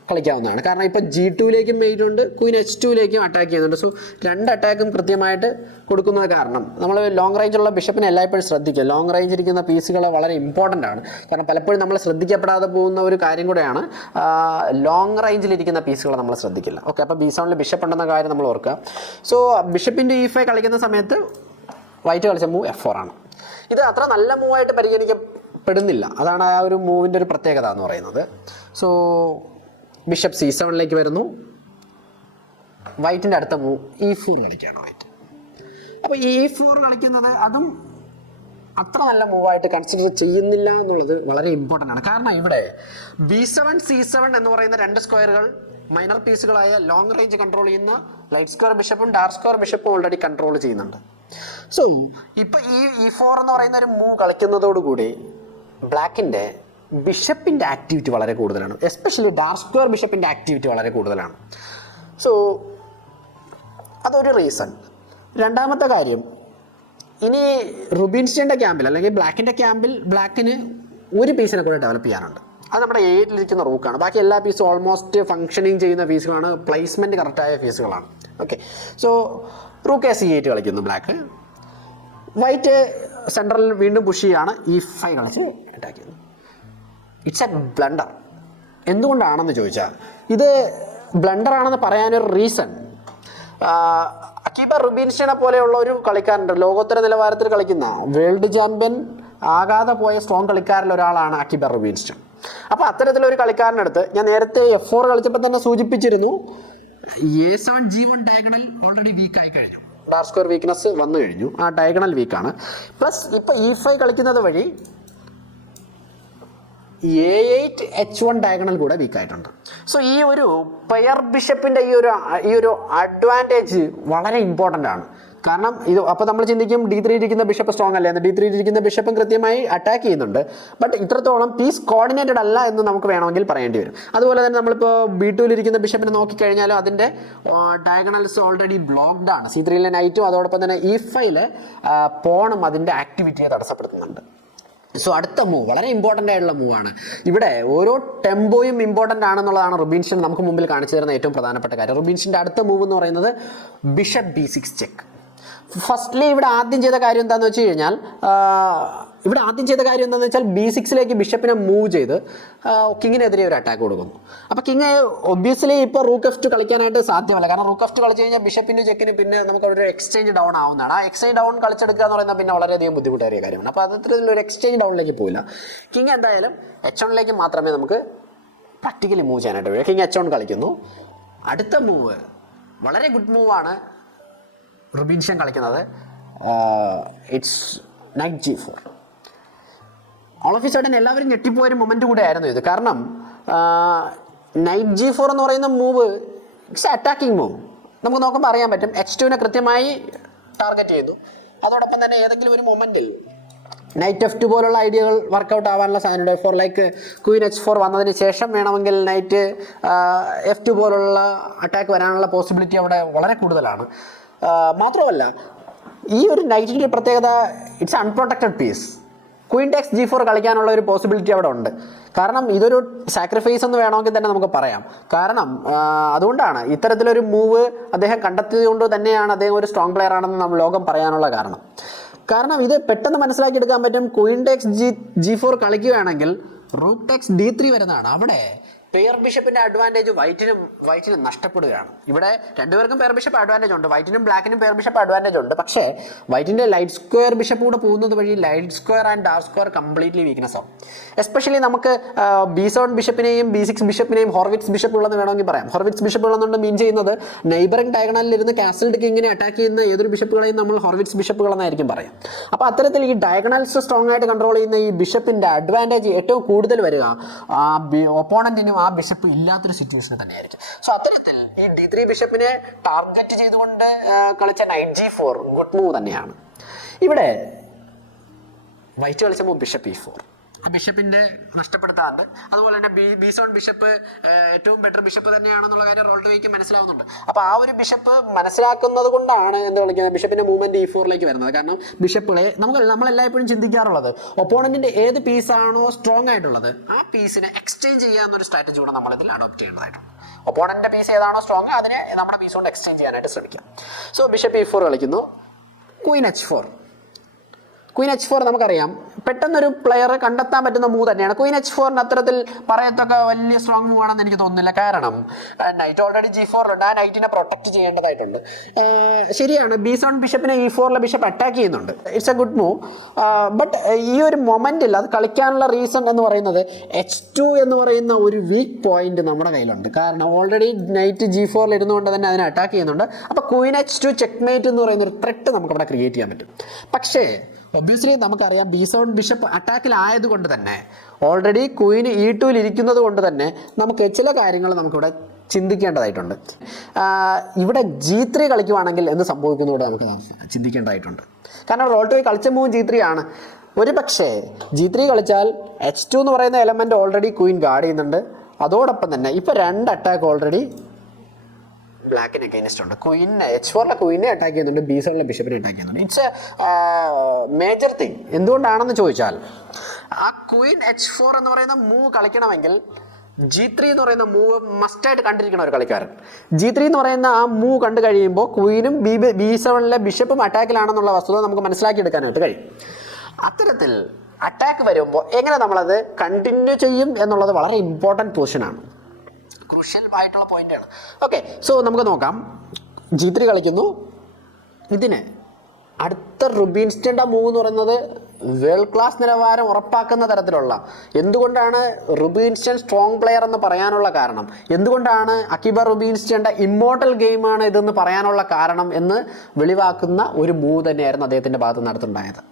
കളിക്കാവുന്നതാണ്. കാരണം ഇപ്പോൾ G2ലേക്കും മെയിറ്റ് ഉണ്ട്, ക്വീൻ H2ലേക്കും അറ്റാക്ക് ചെയ്യുന്നുണ്ട്. സോ രണ്ട് അറ്റാക്കും കൃത്യമായിട്ട് കൊടുക്കുന്നത് കാരണം നമ്മൾ ലോങ് റേഞ്ചുള്ള ബിഷപ്പിനെ എല്ലായ്പ്പോഴും ശ്രദ്ധിക്കുക. ലോങ് റേഞ്ച് ഇരിക്കുന്ന പീസുകൾ വളരെ ഇമ്പോർട്ടൻ്റ് ആണ്. കാരണം പലപ്പോഴും നമ്മൾ ശ്രദ്ധിക്കപ്പെടാതെ പോകുന്ന ഒരു കാര്യം കൂടെയാണ് ലോങ് റേഞ്ചിലിരിക്കുന്ന പീസുകൾ നമ്മൾ ശ്രദ്ധിക്കില്ല. ഓക്കെ, അപ്പോൾ B7 ബിഷപ്പ് ഉണ്ടെന്ന കാര്യം നമ്മൾ ഓർക്കുക. സോ ബിഷപ്പിൻ്റെ E5 കളിക്കുന്ന സമയത്ത് വൈറ്റ് കളിച്ച മൂവ് F4 ആണ്. ഇത് അത്ര നല്ല മൂവായിട്ട് പരിഗണിക്കപ്പെടുന്നില്ല. അതാണ് ആ ഒരു മൂവിൻ്റെ ഒരു പ്രത്യേകത എന്ന് പറയുന്നത്. സോ ബിഷപ്പ് C7ലേക്ക് വരുന്നു. വൈറ്റിൻ്റെ അടുത്ത മൂവ് E4 കളിക്കുകയാണ് വൈറ്റ്. അപ്പോൾ E4 കളിക്കുന്നത് അതും അത്ര നല്ല മൂവായിട്ട് കൺസിഡർ ചെയ്യുന്നില്ല എന്നുള്ളത് വളരെ ഇമ്പോർട്ടൻ്റ് ആണ്. കാരണം ഇവിടെ B7 C7 എന്ന് പറയുന്ന രണ്ട് സ്ക്വയറുകൾ മൈനർ പീസുകളായ ലോങ് റേഞ്ച് കൺട്രോൾ ചെയ്യുന്ന ലൈറ്റ് സ്ക്വയർ ബിഷപ്പും ഡാർക്ക് സ്ക്വയർ ബിഷപ്പും ഓൾറെഡി കൺട്രോൾ ചെയ്യുന്നുണ്ട്. സോ ഇപ്പോൾ ഈ E4 എന്ന് പറയുന്ന ഒരു മൂവ് കളിക്കുന്നതോടുകൂടി ബ്ലാക്കിൻ്റെ ബിഷപ്പിൻ്റെ ആക്ടിവിറ്റി വളരെ കൂടുതലാണ്. എസ്പെഷ്യലി ഡാർക്ക് സ്ക്വയർ ബിഷപ്പിൻ്റെ ആക്ടിവിറ്റി വളരെ കൂടുതലാണ്. സോ അതൊരു റീസൺ. രണ്ടാമത്തെ കാര്യം, ഇനി റുബിൻസ്റ്റീൻ്റെ ക്യാമ്പിൽ അല്ലെങ്കിൽ ബ്ലാക്കിൻ്റെ ക്യാമ്പിൽ ബ്ലാക്കിന് ഒരു പീസിനെ കൂടെ ഡെവലപ്പ് ചെയ്യാനുണ്ട്. അത് നമ്മുടെ ഏറ്റിലിരിക്കുന്ന റൂക്കാണ്. ബാക്കി എല്ലാ പീസും ഓൾമോസ്റ്റ് ഫങ്ഷനിങ് ചെയ്യുന്ന പീസുകളാണ്, പ്ലേസ്മെൻറ്റ് കറക്റ്റായ പീസുകളാണ്. ഓക്കെ, സോ റൂക്ക് C8 കളിക്കുന്നു ബ്ലാക്ക്. വൈറ്റ് സെൻട്രൽ വീണ്ടും പുഷ് ചെയ്യാണ്, E5 കളിച്ച് അറ്റാക്ക് ചെയ്യുന്നു. It's a blunder. എന്തുകൊണ്ടാണെന്ന് ചോദിച്ചാൽ, ഇത് ബ്ലണ്ടർ ആണെന്ന് പറയാനൊരു റീസൺ, അക്കീബ റുബിൻസ്റ്റീനെ പോലെയുള്ള ഒരു കളിക്കാരുണ്ട്, ലോകോത്തര നിലവാരത്തിൽ കളിക്കുന്ന വേൾഡ് ചാമ്പ്യൻ ആകാതെ പോയ സ്ട്രോങ് കളിക്കാരിൽ ഒരാളാണ് അക്കീബ റുബിൻസ്റ്റീൻ. അപ്പോൾ അത്തരത്തിലൊരു കളിക്കാരനടുത്ത് ഞാൻ നേരത്തെ F4 കളിച്ചപ്പോൾ തന്നെ സൂചിപ്പിച്ചിരുന്നു, A7 G1 ഡയഗണൽ ഓൾറെഡി വീക്കായി കഴിഞ്ഞു, ഡാർക്ക് സ്ക്വയർ വീക്ക്നെസ് വന്നു കഴിഞ്ഞു, ആ ഡയഗണൽ വീക്കാണ്. പ്ലസ് ഇപ്പോൾ E5 കളിക്കുന്നത് വഴി A8 H1 ഡയഗണൽ കൂടെ വീക്കായിട്ടുണ്ട്. സോ ഈ ഒരു പെയർ ബിഷപ്പിൻ്റെ ഈ ഒരു അഡ്വാൻറ്റേജ് വളരെ ഇമ്പോർട്ടൻ്റ് ആണ്. കാരണം ഇത് അപ്പോൾ നമ്മൾ ചിന്തിക്കും D3 ഇരിക്കുന്ന ബിഷപ്പ് സ്ട്രോങ് അല്ലേ എന്ന്. D3 ഇരിക്കുന്ന ബിഷപ്പും കൃത്യമായി അറ്റാക്ക് ചെയ്യുന്നുണ്ട്, ബട്ട് ഇത്രത്തോളം പീസ് കോർഡിനേറ്റഡ് അല്ല എന്ന് നമുക്ക് വേണമെങ്കിൽ പറയേണ്ടി വരും. അതുപോലെ തന്നെ നമ്മളിപ്പോൾ B2 ഇരിക്കുന്ന ബിഷപ്പിനെ നോക്കിക്കഴിഞ്ഞാലും അതിൻ്റെ ഡയഗണൽസ് ഓൾറെഡി ബ്ലോക്ക്ഡ് ആണ്. C3 നൈറ്റും അതോടൊപ്പം തന്നെ E5 പോണും അതിൻ്റെ ആക്ടിവിറ്റിയെ തടസ്സപ്പെടുത്തുന്നുണ്ട്. സോ അടുത്ത മൂവ് വളരെ ഇമ്പോർട്ടൻ്റ് ആയിട്ടുള്ള മൂവാണ്. ഇവിടെ ഓരോ ടെമ്പോയും ഇമ്പോർട്ടൻ്റ് ആണെന്നുള്ളതാണ് റുബിൻസ്റ്റീൻ നമുക്ക് മുമ്പിൽ കാണിച്ചു തരുന്ന ഏറ്റവും പ്രധാനപ്പെട്ട കാര്യം. റുബിൻസ്റ്റീൻ്റെ അടുത്ത മൂവ് എന്ന് പറയുന്നത് ബിഷപ്പ് B6 ചെക്ക്. ഫസ്റ്റ്ലി ഇവിടെ ആദ്യം ചെയ്ത കാര്യം എന്താണെന്ന് വെച്ച് കഴിഞ്ഞാൽ B6ലേക്ക് ബിഷപ്പിനെ മൂവ് ചെയ്ത് കിങ്ങിനെതിരെ ഒരു അറ്റാക്ക് കൊടുക്കുന്നു. അപ്പോൾ കിങ് ഒബ്വിയസ്ലി ഇപ്പോൾ റൂക്ക് F2 കളിക്കാനായിട്ട് സാധ്യമല്ല. കാരണം റൂക്ക് F2 കളിച്ച് കഴിഞ്ഞാൽ ബിഷപ്പിൻ്റെ ചെക്കിന് പിന്നെ നമുക്ക് ഒരു എക്സ്ചേഞ്ച് ഡൗൺ ആവുന്നതാണ്. ആ എക്സ്ചേഞ്ച് ഡൗൺ കളിച്ചെടുക്കുക എന്ന് പറയുന്നത് പിന്നെ വളരെയധികം ബുദ്ധിമുട്ടേറിയ കാര്യമാണ്. അപ്പോൾ അത്തരത്തിലൊരു എക്സ്ചേഞ്ച് ഡൗണിലേക്ക് പോയില്ല. കിങ് എന്തായാലും H1ലേക്ക് മാത്രമേ നമുക്ക് പ്രാക്ടിക്കലി മൂവ് ചെയ്യാനായിട്ട് കഴിയും. കിങ് H1 കളിക്കുന്നു. അടുത്ത മൂവ് വളരെ ഗുഡ് മൂവാണ് റുബിൻസ്റ്റീൻ കളിക്കുന്നത്. It's night G4. All of A sudden എല്ലാവരും ഞെട്ടിപ്പോയൊരു മൊമെൻറ്റ് കൂടെ ആയിരുന്നു ഇത്. കാരണം നൈറ്റ് G4 എന്ന് പറയുന്ന മൂവ് ഇറ്റ്സ് അറ്റാക്കിംഗ് മൂവ്. നമുക്ക് നോക്കുമ്പോൾ അറിയാൻ പറ്റും H2നെ കൃത്യമായി ടാർഗറ്റ് ചെയ്തു. അതോടൊപ്പം തന്നെ ഏതെങ്കിലും ഒരു മൊമെൻറ്റിൽ നൈറ്റ് F2 പോലുള്ള ഐഡിയകൾ വർക്കൗട്ട് ആവാനുള്ള സാധ്യത. ഫോർ ലൈക്ക് ക്വീൻ H4 വന്നതിന് ശേഷം വേണമെങ്കിൽ നൈറ്റ് F2 പോലുള്ള അറ്റാക്ക് വരാനുള്ള പോസിബിലിറ്റി അവിടെ വളരെ കൂടുതലാണ്. മാത്രമല്ല ഈ ഒരു നൈറ്റിൻ്റെ പ്രത്യേകത, it's unprotected piece. Queen takes G4 കളിക്കാനുള്ള ഒരു പോസിബിലിറ്റി അവിടെ ഉണ്ട്. കാരണം ഇതൊരു സാക്രിഫൈസ് എന്ന് വേണമെങ്കിൽ തന്നെ നമുക്ക് പറയാം. കാരണം അതുകൊണ്ടാണ് ഇത്തരത്തിലൊരു മൂവ് അദ്ദേഹം കണ്ടെത്തിയത് കൊണ്ട് തന്നെയാണ് അദ്ദേഹം ഒരു സ്ട്രോങ് പ്ലെയർ ആണെന്ന് നമ്മൾ ലോകം പറയാനുള്ള കാരണം ഇത് പെട്ടെന്ന് മനസ്സിലാക്കിയെടുക്കാൻ പറ്റും. ക്വീൻ ടേക്സ് G4 കളിക്കുകയാണെങ്കിൽ റൂക്ക് ടേക്സ് D3 വരുന്നതാണ്. അവിടെ പെയർ ബിഷപ്പിന്റെ അഡ്വാൻറ്റേജ് വൈറ്റിനും നഷ്ടപ്പെടുകയാണ്. ഇവിടെ രണ്ടുപേർക്കും പെയർ ബിഷപ്പ് അഡ്വാൻറ്റേജ് ഉണ്ട്, വൈറ്റിനും ബ്ലാക്കിനും പെയർ ബിഷപ്പ് അഡ്വാൻറ്റേജ് ഉണ്ട്. പക്ഷേ വൈറ്റിന്റെ ലൈറ്റ് സ്ക്വയർ ബിഷപ്പ് കൂടെ പോകുന്നത് വഴി light square and dark square completely weakness ആവും. എസ്പെഷ്യലി നമുക്ക് B7 ബിഷപ്പിനെയും B6 ബിഷപ്പിനെയും ഹോർവിറ്റ്സ് ബിഷപ്പ് ഉള്ളതെന്ന് വേണമെങ്കിൽ പറയാം. ഹോർവിറ്റ്സ് ബിഷപ്പ് ഉള്ളതുകൊണ്ട് മീൻ ചെയ്യുന്നത് നെയ്ബറിംഗ് ഡയഗണലിൽ ഇരുന്ന് കാസിൽഡ് കിങ്ങിനെ അറ്റാക്ക് ചെയ്യുന്ന ഏതൊരു ബിഷപ്പുകളെയും നമ്മൾ ഹോർവിറ്റ്സ് ബിഷപ്പുകളെന്നായിരിക്കും പറയാം. അപ്പോൾ അത്തരത്തിൽ ഈ ഡയഗണൽസ് സ്ട്രോങ് ആയിട്ട് കൺട്രോൾ ചെയ്യുന്ന ഈ ബിഷപ്പിന്റെ അഡ്വാൻറ്റേജ് ഏറ്റവും കൂടുതൽ വരിക ഒപ്പോണന്റിനും ആ ബിഷപ്പ് ഇല്ലാത്തൊരു സിറ്റുവേഷനിൽ തന്നെയായിരിക്കും. സോ അത്തരത്തിൽ ഈ D3 ബിഷപ്പിനെ ടാർഗറ്റ് ചെയ്തുകൊണ്ട് കളിച്ച നൈറ്റ് G4 ഗുഡ് മൂവ് തന്നെയാണ്. ഇവിടെ വൈറ്റ് കളിച്ചപ്പോൾ ബിഷപ്പ് E4 ബിഷപ്പിന്റെ നഷ്ടപ്പെടുത്താറുണ്ട്. അതുപോലെ തന്നെ B7 ബിഷപ്പ് ഏറ്റവും ബെറ്റർ ബിഷപ്പ് തന്നെയാണെന്നുള്ള കാര്യം റോൾട്ടോയ്ക്ക് മനസ്സിലാവുന്നുണ്ട്. അപ്പോൾ ആ ഒരു ബിഷപ്പ് മനസ്സിലാക്കുന്നത് കൊണ്ടാണ് എന്ത് കളിക്കുന്നത്, ബിഷപ്പിന്റെ മൂവ്മെന്റ് E4ലേക്ക് വരുന്നത്. കാരണം ബിഷപ്പുകളെ നമ്മളെല്ലായ്പ്പോഴും ചിന്തിക്കാറുള്ളത് ഒപ്പോണന്റിന്റെ ഏത് പീസാണോ സ്ട്രോങ് ആയിട്ടുള്ളത് ആ പീസിനെ എക്സ്ചേഞ്ച് ചെയ്യാവുന്നൊരു സ്ട്രാറ്റജി കൂടെ നമ്മളിതിൽ അഡോപ്റ്റ് ചെയ്യേണ്ടതായിട്ടുണ്ട്. ഒപ്പോണന്റിന്റെ പീസ് ഏതാണോ സ്ട്രോങ് അതിനെ നമ്മുടെ പീസ് കൊണ്ട് എക്സ്ചേഞ്ച് ചെയ്യാനായിട്ട് ശ്രമിക്കാം. സോ ബിഷപ്പ് E4 കളിക്കുന്നു. ക്വീൻ H4 നമുക്കറിയാം പെട്ടെന്നൊരു പ്ലെയർ കണ്ടെത്താൻ പറ്റുന്ന മൂവ് തന്നെയാണ്. ക്വീൻ H4 അത്തരത്തിൽ പറയത്തൊക്കെ വലിയ സ്ട്രോങ് മൂവ് ആണെന്ന് എനിക്ക് തോന്നുന്നില്ല. കാരണം നൈറ്റ് ഓൾറെഡി G4 ഉണ്ട്, ആ നൈറ്റിനെ പ്രൊട്ടക്ട് ചെയ്യേണ്ടതായിട്ടുണ്ട്. ശരിയാണ്, B7 ബിഷപ്പിനെ E4 ബിഷപ്പ് അറ്റാക്ക് ചെയ്യുന്നുണ്ട്. It's A good move. But ഈ ഒരു മൊമെന്റിൽ അത് കളിക്കാനുള്ള റീസൺ എന്ന് പറയുന്നത് H2 എന്ന് പറയുന്ന ഒരു വീക്ക് പോയിന്റ് നമ്മുടെ കയ്യിലുണ്ട്. കാരണം ഓൾറെഡി നൈറ്റ് G4 ഇരുന്നുകൊണ്ട് തന്നെ അതിനെ അറ്റാക്ക് ചെയ്യുന്നുണ്ട്. അപ്പോൾ ക്വീൻ H2 ചെക്ക്മേറ്റ് എന്ന് പറയുന്ന ഒരു ത്രെട്ട് നമുക്ക് അവിടെ ക്രിയേറ്റ് ചെയ്യാൻ പറ്റും. പക്ഷേ ഒബ്വിയസ്ലി നമുക്കറിയാം B7 ബിഷപ്പ് അറ്റാക്കിലായതുകൊണ്ട് തന്നെ ഓൾറെഡി ക്വീൻ E2 ഇരിക്കുന്നത് കൊണ്ട് തന്നെ നമുക്ക് ചില കാര്യങ്ങൾ നമുക്കിവിടെ ചിന്തിക്കേണ്ടതായിട്ടുണ്ട്. ഇവിടെ G3 കളിക്കുവാണെങ്കിൽ എന്ത് സംഭവിക്കുന്നതോടെ നമുക്ക് ചിന്തിക്കേണ്ടതായിട്ടുണ്ട്. കാരണം റോൾട്ടോയ് കളിച്ച മൂവ് G3 ആണ്. ഒരു പക്ഷേ G3 കളിച്ചാൽ H2 എന്ന് പറയുന്ന എലമെന്റ് ഓൾറെഡി ക്വീൻ ഗാർഡ് ചെയ്യുന്നുണ്ട്. അതോടൊപ്പം തന്നെ ഇപ്പോൾ 2 അറ്റാക്ക് ഓൾറെഡി ബ്ലാക്കിന് അഗൈൻസ്റ്റ് ഉണ്ട്. H4 ക്വീനെ അറ്റാക്ക് ചെയ്യുന്നുണ്ട്, B7 ബിഷപ്പിനെ അറ്റാക്ക് ചെയ്യുന്നുണ്ട്. It's A major thing. എന്തുകൊണ്ടാണെന്ന് ചോദിച്ചാൽ ആ ക്വീൻ H4 എന്ന് പറയുന്ന മൂവ് കളിക്കണമെങ്കിൽ G3 എന്ന് പറയുന്ന മൂവ് മസ്റ്റായിട്ട് കണ്ടിരിക്കണം ഒരു കളിക്കാരൻ. G3 എന്ന് പറയുന്ന ആ മൂവ് കണ്ടു കഴിയുമ്പോൾ ക്വീനും B7 ബിഷപ്പും അറ്റാക്കിലാണെന്നുള്ള വസ്തുത നമുക്ക് മനസ്സിലാക്കിയെടുക്കാനായിട്ട് കഴിയും. അത്തരത്തിൽ അറ്റാക്ക് വരുമ്പോൾ എങ്ങനെ നമ്മളത് കണ്ടിന്യൂ ചെയ്യും എന്നുള്ളത് വളരെ ഇമ്പോർട്ടൻറ്റ് പൊസിഷനാണ്, ക്രൂഷ്യൽ ആയിട്ടുള്ള പോയിന്റാണ്. ഓക്കെ, സോ നമുക്ക് നോക്കാം. G3 കളിക്കുന്നു. ഇതിന് അടുത്ത റുബിൻസ്റ്റൻ്റെ മൂവ് എന്ന് പറയുന്നത് വേൾഡ് ക്ലാസ് നിലവാരം ഉറപ്പാക്കുന്ന തരത്തിലുള്ള, എന്തുകൊണ്ടാണ് റുബിൻസ്റ്റൺ സ്ട്രോങ് പ്ലെയർ എന്ന് പറയാനുള്ള കാരണം, എന്തുകൊണ്ടാണ് അക്കിബ റുബിൻസ്റ്റൻ്റെ ഇമ്മോർട്ടൽ ഗെയിമാണ് ഇതെന്ന് പറയാനുള്ള കാരണം എന്ന് വെളിവാക്കുന്ന ഒരു മൂവ് തന്നെയായിരുന്നു അദ്ദേഹത്തിൻ്റെ ഭാഗത്ത് നടത്തുണ്ടായത്.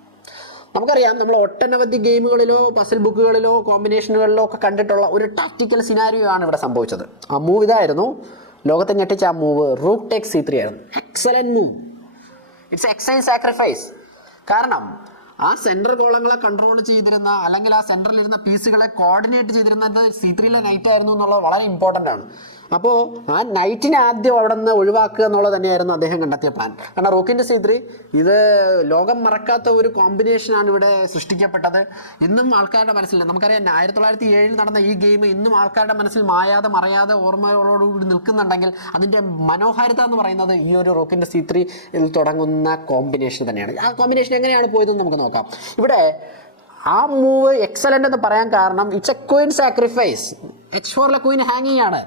നമുക്കറിയാം, നമ്മൾ ഒട്ടനവധി ഗെയിമുകളിലോ പസിൽ ബുക്കുകളിലോ കോമ്പിനേഷനുകളിലോ ഒക്കെ കണ്ടിട്ടുള്ള ഒരു ടാക്റ്റിക്കൽ സിനാരിയോ ആണ് ഇവിടെ സംഭവിച്ചത്. ആ മൂവ് ഇതായിരുന്നു, ലോകത്തെ ഞെട്ടിച്ച ആ മൂവ് റൂക്ക് ടേക്സ് C3 ആയിരുന്നു. Excellent move. It's exchange sacrifice. കാരണം ആ സെൻട്രൽ കോളങ്ങളെ കൺട്രോൾ ചെയ്തിരുന്ന, അല്ലെങ്കിൽ ആ സെൻട്രലിരുന്ന പീസുകളെ കോർഡിനേറ്റ് ചെയ്തിരുന്നത് C3 നൈറ്റ് ആയിരുന്നു എന്നുള്ളത് വളരെ ഇമ്പോർട്ടൻ്റ് ആണ്. അപ്പോൾ ആ നൈറ്റിനെ ആദ്യം അവിടെ നിന്ന് ഒഴിവാക്കുക എന്നുള്ളത് തന്നെയായിരുന്നു അദ്ദേഹം കണ്ടെത്തിയ പ്ലാൻ. കാരണം റൂക്കിൻ്റെ C3 ഇത് ലോകം മറക്കാത്ത ഒരു കോമ്പിനേഷനാണ് ഇവിടെ സൃഷ്ടിക്കപ്പെട്ടത്. ഇന്നും ആൾക്കാരുടെ മനസ്സിൽ, നമുക്കറിയാം 1907 നടന്ന ഈ ഗെയിം ഇന്നും ആൾക്കാരുടെ മനസ്സിൽ മായാതെ മറയാതെ ഓർമ്മകളോടുകൂടി നിൽക്കുന്നുണ്ടെങ്കിൽ അതിൻ്റെ മനോഹാരിത എന്ന് പറയുന്നത് ഈ ഒരു റൂക്കിൻ്റെ C3 ൽ തുടങ്ങുന്ന കോമ്പിനേഷൻ തന്നെയാണ്. ആ കോമ്പിനേഷൻ എങ്ങനെയാണ് പോയതെന്ന് നമുക്ക് നോക്കാം. ഇവിടെ ആ മൂവ് എക്സലൻ്റ് എന്ന് പറയാൻ കാരണം it's A Queen sacrifice. H4 Queen ഹാങ്ങിങ് ആണ്.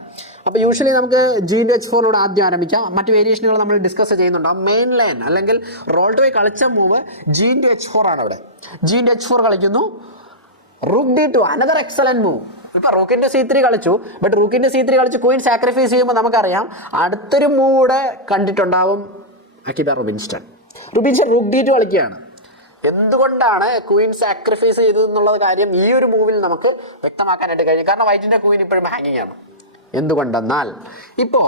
അപ്പോൾ യൂഷ്വലി നമുക്ക് G H4 ആദ്യം ആരംഭിക്കാം. മറ്റ് വേരിയേഷനുകൾ നമ്മൾ ഡിസ്കസ് ചെയ്യുന്നുണ്ട്. ആ മെയിൻ ലൈൻ അല്ലെങ്കിൽ റോൾട്ടോയ് കളിച്ച മൂവ് G H4 ആണ്. അവിടെ G H4 കളിക്കുന്നു. Rook D2 another excellent move. ഇപ്പോൾ റൂക്കിൻ്റെ C3 കളിച്ചു. ബട്ട് റൂക്കിൻ്റെ C3 കളിച്ച് ക്വീൻ സാക്രിഫൈസ് ചെയ്യുമ്പോൾ നമുക്കറിയാം അടുത്തൊരു മൂവ് കൂടെ കണ്ടിട്ടുണ്ടാവും അക്കിബ റുബിൻസ്റ്റൺ. റൂക്ക് D2 കളിക്കുകയാണ്. എന്തുകൊണ്ടാണ് ക്വീൻ സാക്രിഫൈസ് ചെയ്തതെന്നുള്ള കാര്യം ഈ ഒരു മൂവിൽ നമുക്ക് വ്യക്തമാക്കാനായിട്ട് കഴിയും. കാരണം വൈറ്റിൻ്റെ ക്വീൻ ഇപ്പോഴും ഹാങ്ങിങ് ആണ്. എന്തുകൊണ്ടെന്നാൽ ഇപ്പോൾ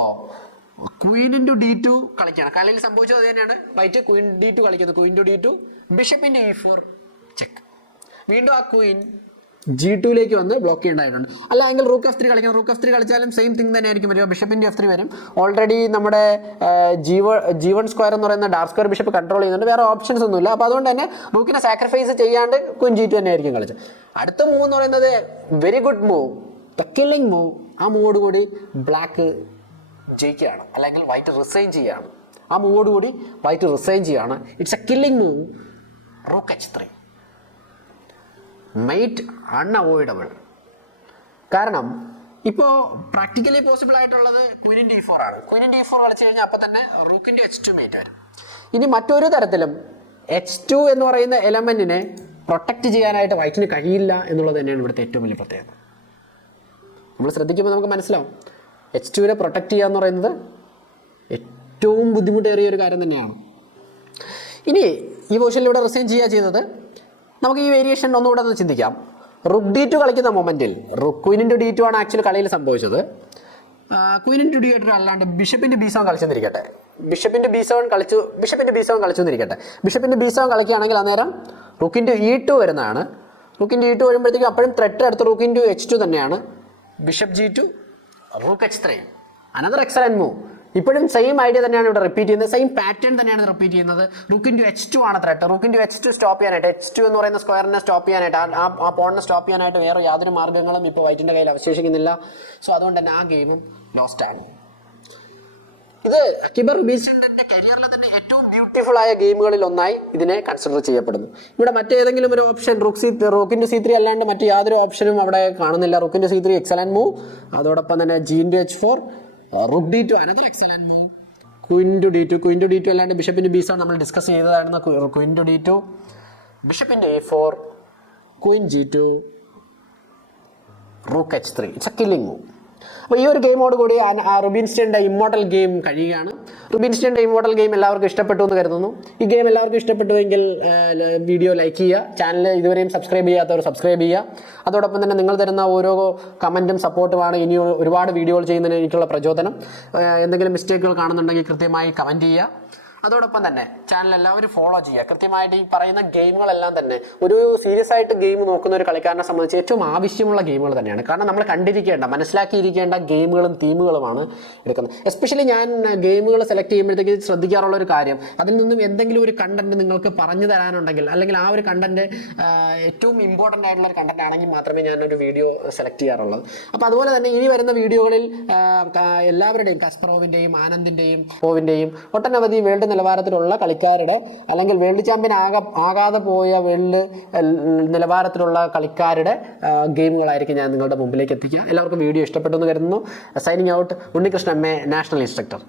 ക്വീൻ ഇൻറ്റു D2 കളിക്കുകയാണ്. കളിയിൽ സംഭവിച്ചത് അത് തന്നെയാണ്. വൈറ്റ് ക്വീൻ D2 കളിക്കുന്നു. Queen to D2, bishop into E4 check. വീണ്ടും ആ ക്വീൻ G2 വന്ന് ബ്ലോക്ക് ചെയ്യേണ്ടതായിട്ടുണ്ട്. അല്ലെങ്കിൽ റൂക്ക് F3 കളിക്കണം. റൂക്ക് F3 കളിച്ചാലും സെയിം തിങ് തന്നെ ആയിരിക്കും വരിക. ബിഷപ്പിൻ്റെ F3 വരും. ഓൾറെഡി നമ്മുടെ G1 സ്ക്വയർ എന്ന് പറയുന്ന ഡാർക്ക് സ്ക്വയർ ബിഷപ്പ് കൺട്രോൾ ചെയ്യുന്നുണ്ട്. വേറെ ഓപ്ഷൻസ് ഒന്നുമില്ല. അപ്പോൾ അതുകൊണ്ട് തന്നെ റൂക്കിനെ സാക്രിഫൈസ് ചെയ്യാണ്ട് ക്വീൻ G2 തന്നെ ആയിരിക്കും കളിച്ചത്. അടുത്ത മൂവ് എന്ന് പറയുന്നത് very good move, the killing move. ആ മൂവോട് കൂടി ബ്ലാക്ക് ജയിക്കുകയാണ്, അല്ലെങ്കിൽ വൈറ്റ് റിസൈൻ ചെയ്യുകയാണ്. ആ മൂവോട് കൂടി വൈറ്റ് റിസൈൻ ചെയ്യുകയാണ്. It's A killing move. Rook H3 made unavoidable. കാരണം ഇപ്പോൾ പ്രാക്ടിക്കലി പോസിബിൾ ആയിട്ടുള്ളത് ക്വീൻ D4 ആണ്. ക്വീൻ D4 കളിച്ചു കഴിഞ്ഞാൽ അപ്പോൾ തന്നെ റൂക്കിൻ്റെ H2 മേറ്റ് വരും. ഇനി മറ്റൊരു തരത്തിലും H2 എന്ന് പറയുന്ന എലമെൻറ്റിനെ പ്രൊട്ടക്റ്റ് ചെയ്യാനായിട്ട് വൈറ്റിന് കഴിയില്ല എന്നുള്ളത് തന്നെയാണ് ഇവിടുത്തെ ഏറ്റവും വലിയ പ്രത്യേകത. നമ്മൾ ശ്രദ്ധിക്കുമ്പോൾ നമുക്ക് മനസ്സിലാവും H2 പ്രൊട്ടക്റ്റ് ചെയ്യുക എന്ന് പറയുന്നത് ഏറ്റവും ബുദ്ധിമുട്ടേറിയ ഒരു കാര്യം തന്നെയാണ്. ഇനി ഈ പൊസിഷനിൽ ഇവിടെ റിസൈൻ ചെയ്യുക ചെയ്തത്. നമുക്ക് ഈ വേരിയേഷൻ ഒന്നുകൂടെ ഒന്ന് ചിന്തിക്കാം. റുക്ക് D2 കളിക്കുന്ന മൊമെൻറ്റിൽ ക്വീൻ D2 ആണ് ആക്ച്വലി കളിയിൽ സംഭവിച്ചത്. ക്വീൻ D2 അല്ലാണ്ട് ബിഷപ്പിൻ്റെ B7 കളിച്ചെന്നിരിക്കട്ടെ. ബിഷപ്പിൻ്റെ B7 കളിച്ചു എന്നിരിക്കട്ടെ. ബിഷപ്പിൻ്റെ B7 കളിക്കുകയാണെങ്കിൽ അന്നേരം റുക്കിൻ്റെ E2 വരുന്നതാണ്. റുക്കിൻ്റെ E2 വരുമ്പോഴത്തേക്കും അപ്പോഴും ത്രെട്ട് അടുത്ത് റുക്കിൻ്റെ H2 തന്നെയാണ്. Bishop G2, rook H3, another excellent move. ഇപ്പോഴും സെയിം ഐഡിയ തന്നെയാണ് ഇവിടെ റിപ്പീറ്റ് ചെയ്യുന്നത്. സെയിം പാറ്റേൺ തന്നെയാണ് റിപ്പീറ്റ് ചെയ്യുന്നത്. റുക്കിൻ്റെ H2 ആണ് ത്രെട്ട്. റുക്കിൻ്റെ H2 സ്റ്റോപ്പ് ചെയ്യാനായിട്ട്, H2 എന്ന് പറയുന്ന സ്ക്വയറിനെ സ്റ്റോപ്പ് ചെയ്യാനായിട്ട്, ആ പോണിനെ സ്റ്റോപ്പ് ചെയ്യാനായിട്ട് വേറെ യാതൊരു മാർഗ്ഗങ്ങളും ഇപ്പോൾ വൈറ്റിൻ്റെ കയ്യിൽ അവശേഷിക്കുന്നില്ല. സോ അതുകൊണ്ട് തന്നെ ആ ഗെയിമും ലോസ്റ്റ് ആണ്. ഇത് അക്ബർ റൂബിൻസ്റ്റന്റെ കരിയറിലെ തന്നെ ഏറ്റവും ബ്യൂട്ടിഫുൾ ആയ ഗെയിമുകളിൽ ഒന്നായി ഇതിനെ കൺസിഡർ ചെയ്യപ്പെടുന്നു. ഇവിടെ മറ്റേതെങ്കിലും ഒരു ഓപ്ഷൻ റൂക്കിൻ്റെ C3 അല്ലാണ്ട് മറ്റ് യാതൊരു ഓപ്ഷനും അവിടെ കാണുന്നില്ല. റുക്കിൻ്റെ C3 എക്സലന്റ് മൂവ്. അതോടൊപ്പം തന്നെ G H4, റുക്ക് D2 another excellent move. Queen D2 അല്ലാണ്ട് ബിഷപ്പിൻ്റെ B7 നമ്മൾ ഡിസ്കസ് ചെയ്തതായിരുന്നു. Queen D2, ബിഷപ്പിൻ്റെ A4, Queen G2, rook H3. It's A killing move. അപ്പോൾ ഈ ഒരു ഗെയിമോട് കൂടി റുബിൻസ്റ്റന്റെ ഇമ്മോർട്ടൽ ഗെയിം കഴിയുകയാണ്. റുബിൻസ്റ്റന്റെ ഇമ്മോർട്ടൽ ഗെയിം എല്ലാവർക്കും ഇഷ്ടപ്പെട്ടു എന്ന് കരുതുന്നു. ഈ ഗെയിം എല്ലാവർക്കും ഇഷ്ടപ്പെട്ടുവെങ്കിൽ വീഡിയോ ലൈക്ക് ചെയ്യുക. ചാനൽ ഇതുവരെയും സബ്സ്ക്രൈബ് ചെയ്യാത്തവർ സബ്സ്ക്രൈബ് ചെയ്യുക. അതോടൊപ്പം തന്നെ നിങ്ങൾ തരുന്ന ഓരോ കമൻറ്റും സപ്പോർട്ടുമാണ് ഇനി ഒരുപാട് വീഡിയോകൾ ചെയ്യുന്നതിന് എനിക്കുള്ള പ്രചോദനം. എന്തെങ്കിലും മിസ്റ്റേക്കുകൾ കാണുന്നുണ്ടെങ്കിൽ കൃത്യമായി കമൻറ്റ് ചെയ്യുക. അതോടൊപ്പം തന്നെ ചാനൽ എല്ലാവരും ഫോളോ ചെയ്യുക. കൃത്യമായിട്ട് ഈ പറയുന്ന ഗെയിമുകളെല്ലാം തന്നെ ഒരു സീരിയസ് ആയിട്ട് ഗെയിം നോക്കുന്ന ഒരു കളിക്കാരനെ സംബന്ധിച്ച് ഏറ്റവും ആവശ്യമുള്ള ഗെയിമുകൾ തന്നെയാണ്. കാരണം നമ്മൾ കണ്ടിരിക്കേണ്ട, മനസ്സിലാക്കിയിരിക്കേണ്ട ഗെയിമുകളും തീമുകളുമാണ് എടുക്കുന്നത്. എസ്പെഷ്യലി ഞാൻ ഗെയിമുകൾ സെലക്ട് ചെയ്യുമ്പോഴത്തേക്ക് ശ്രദ്ധിക്കാറുള്ള ഒരു കാര്യം, അതിൽ നിന്നും എന്തെങ്കിലും ഒരു കണ്ടന്റ് നിങ്ങൾക്ക് പറഞ്ഞു തരാനുണ്ടെങ്കിൽ, അല്ലെങ്കിൽ ആ ഒരു കണ്ടന്റ് ഏറ്റവും ഇമ്പോർട്ടൻ്റ് ആയിട്ടുള്ള ഒരു കണ്ടന്റ് ആണെങ്കിൽ മാത്രമേ ഞാനൊരു വീഡിയോ സെലക്ട് ചെയ്യാറുള്ളത്. അപ്പോൾ അതുപോലെ തന്നെ ഇനി വരുന്ന വീഡിയോകളിൽ എല്ലാവരുടെയും കസ്പറോവിൻ്റെയും ആനന്ദിൻ്റെയും പോവിൻ്റെയും ഒട്ടനവധി വേൾഡ് നിലവാരത്തിലുള്ള കളിക്കാരുടെ, അല്ലെങ്കിൽ വേൾഡ് ചാമ്പ്യൻ ആകാതെ പോയ വേൾഡ് നിലവാരത്തിലുള്ള കളിക്കാരുടെ ഗെയിമുകളായിരിക്കും ഞാൻ നിങ്ങളുടെ മുമ്പിലേക്ക് എത്തിക്കുക. എല്ലാവർക്കും വീഡിയോ ഇഷ്ടപ്പെട്ടു എന്ന് കരുതുന്നു. Signing out, Unnikrishnan MA, national instructor.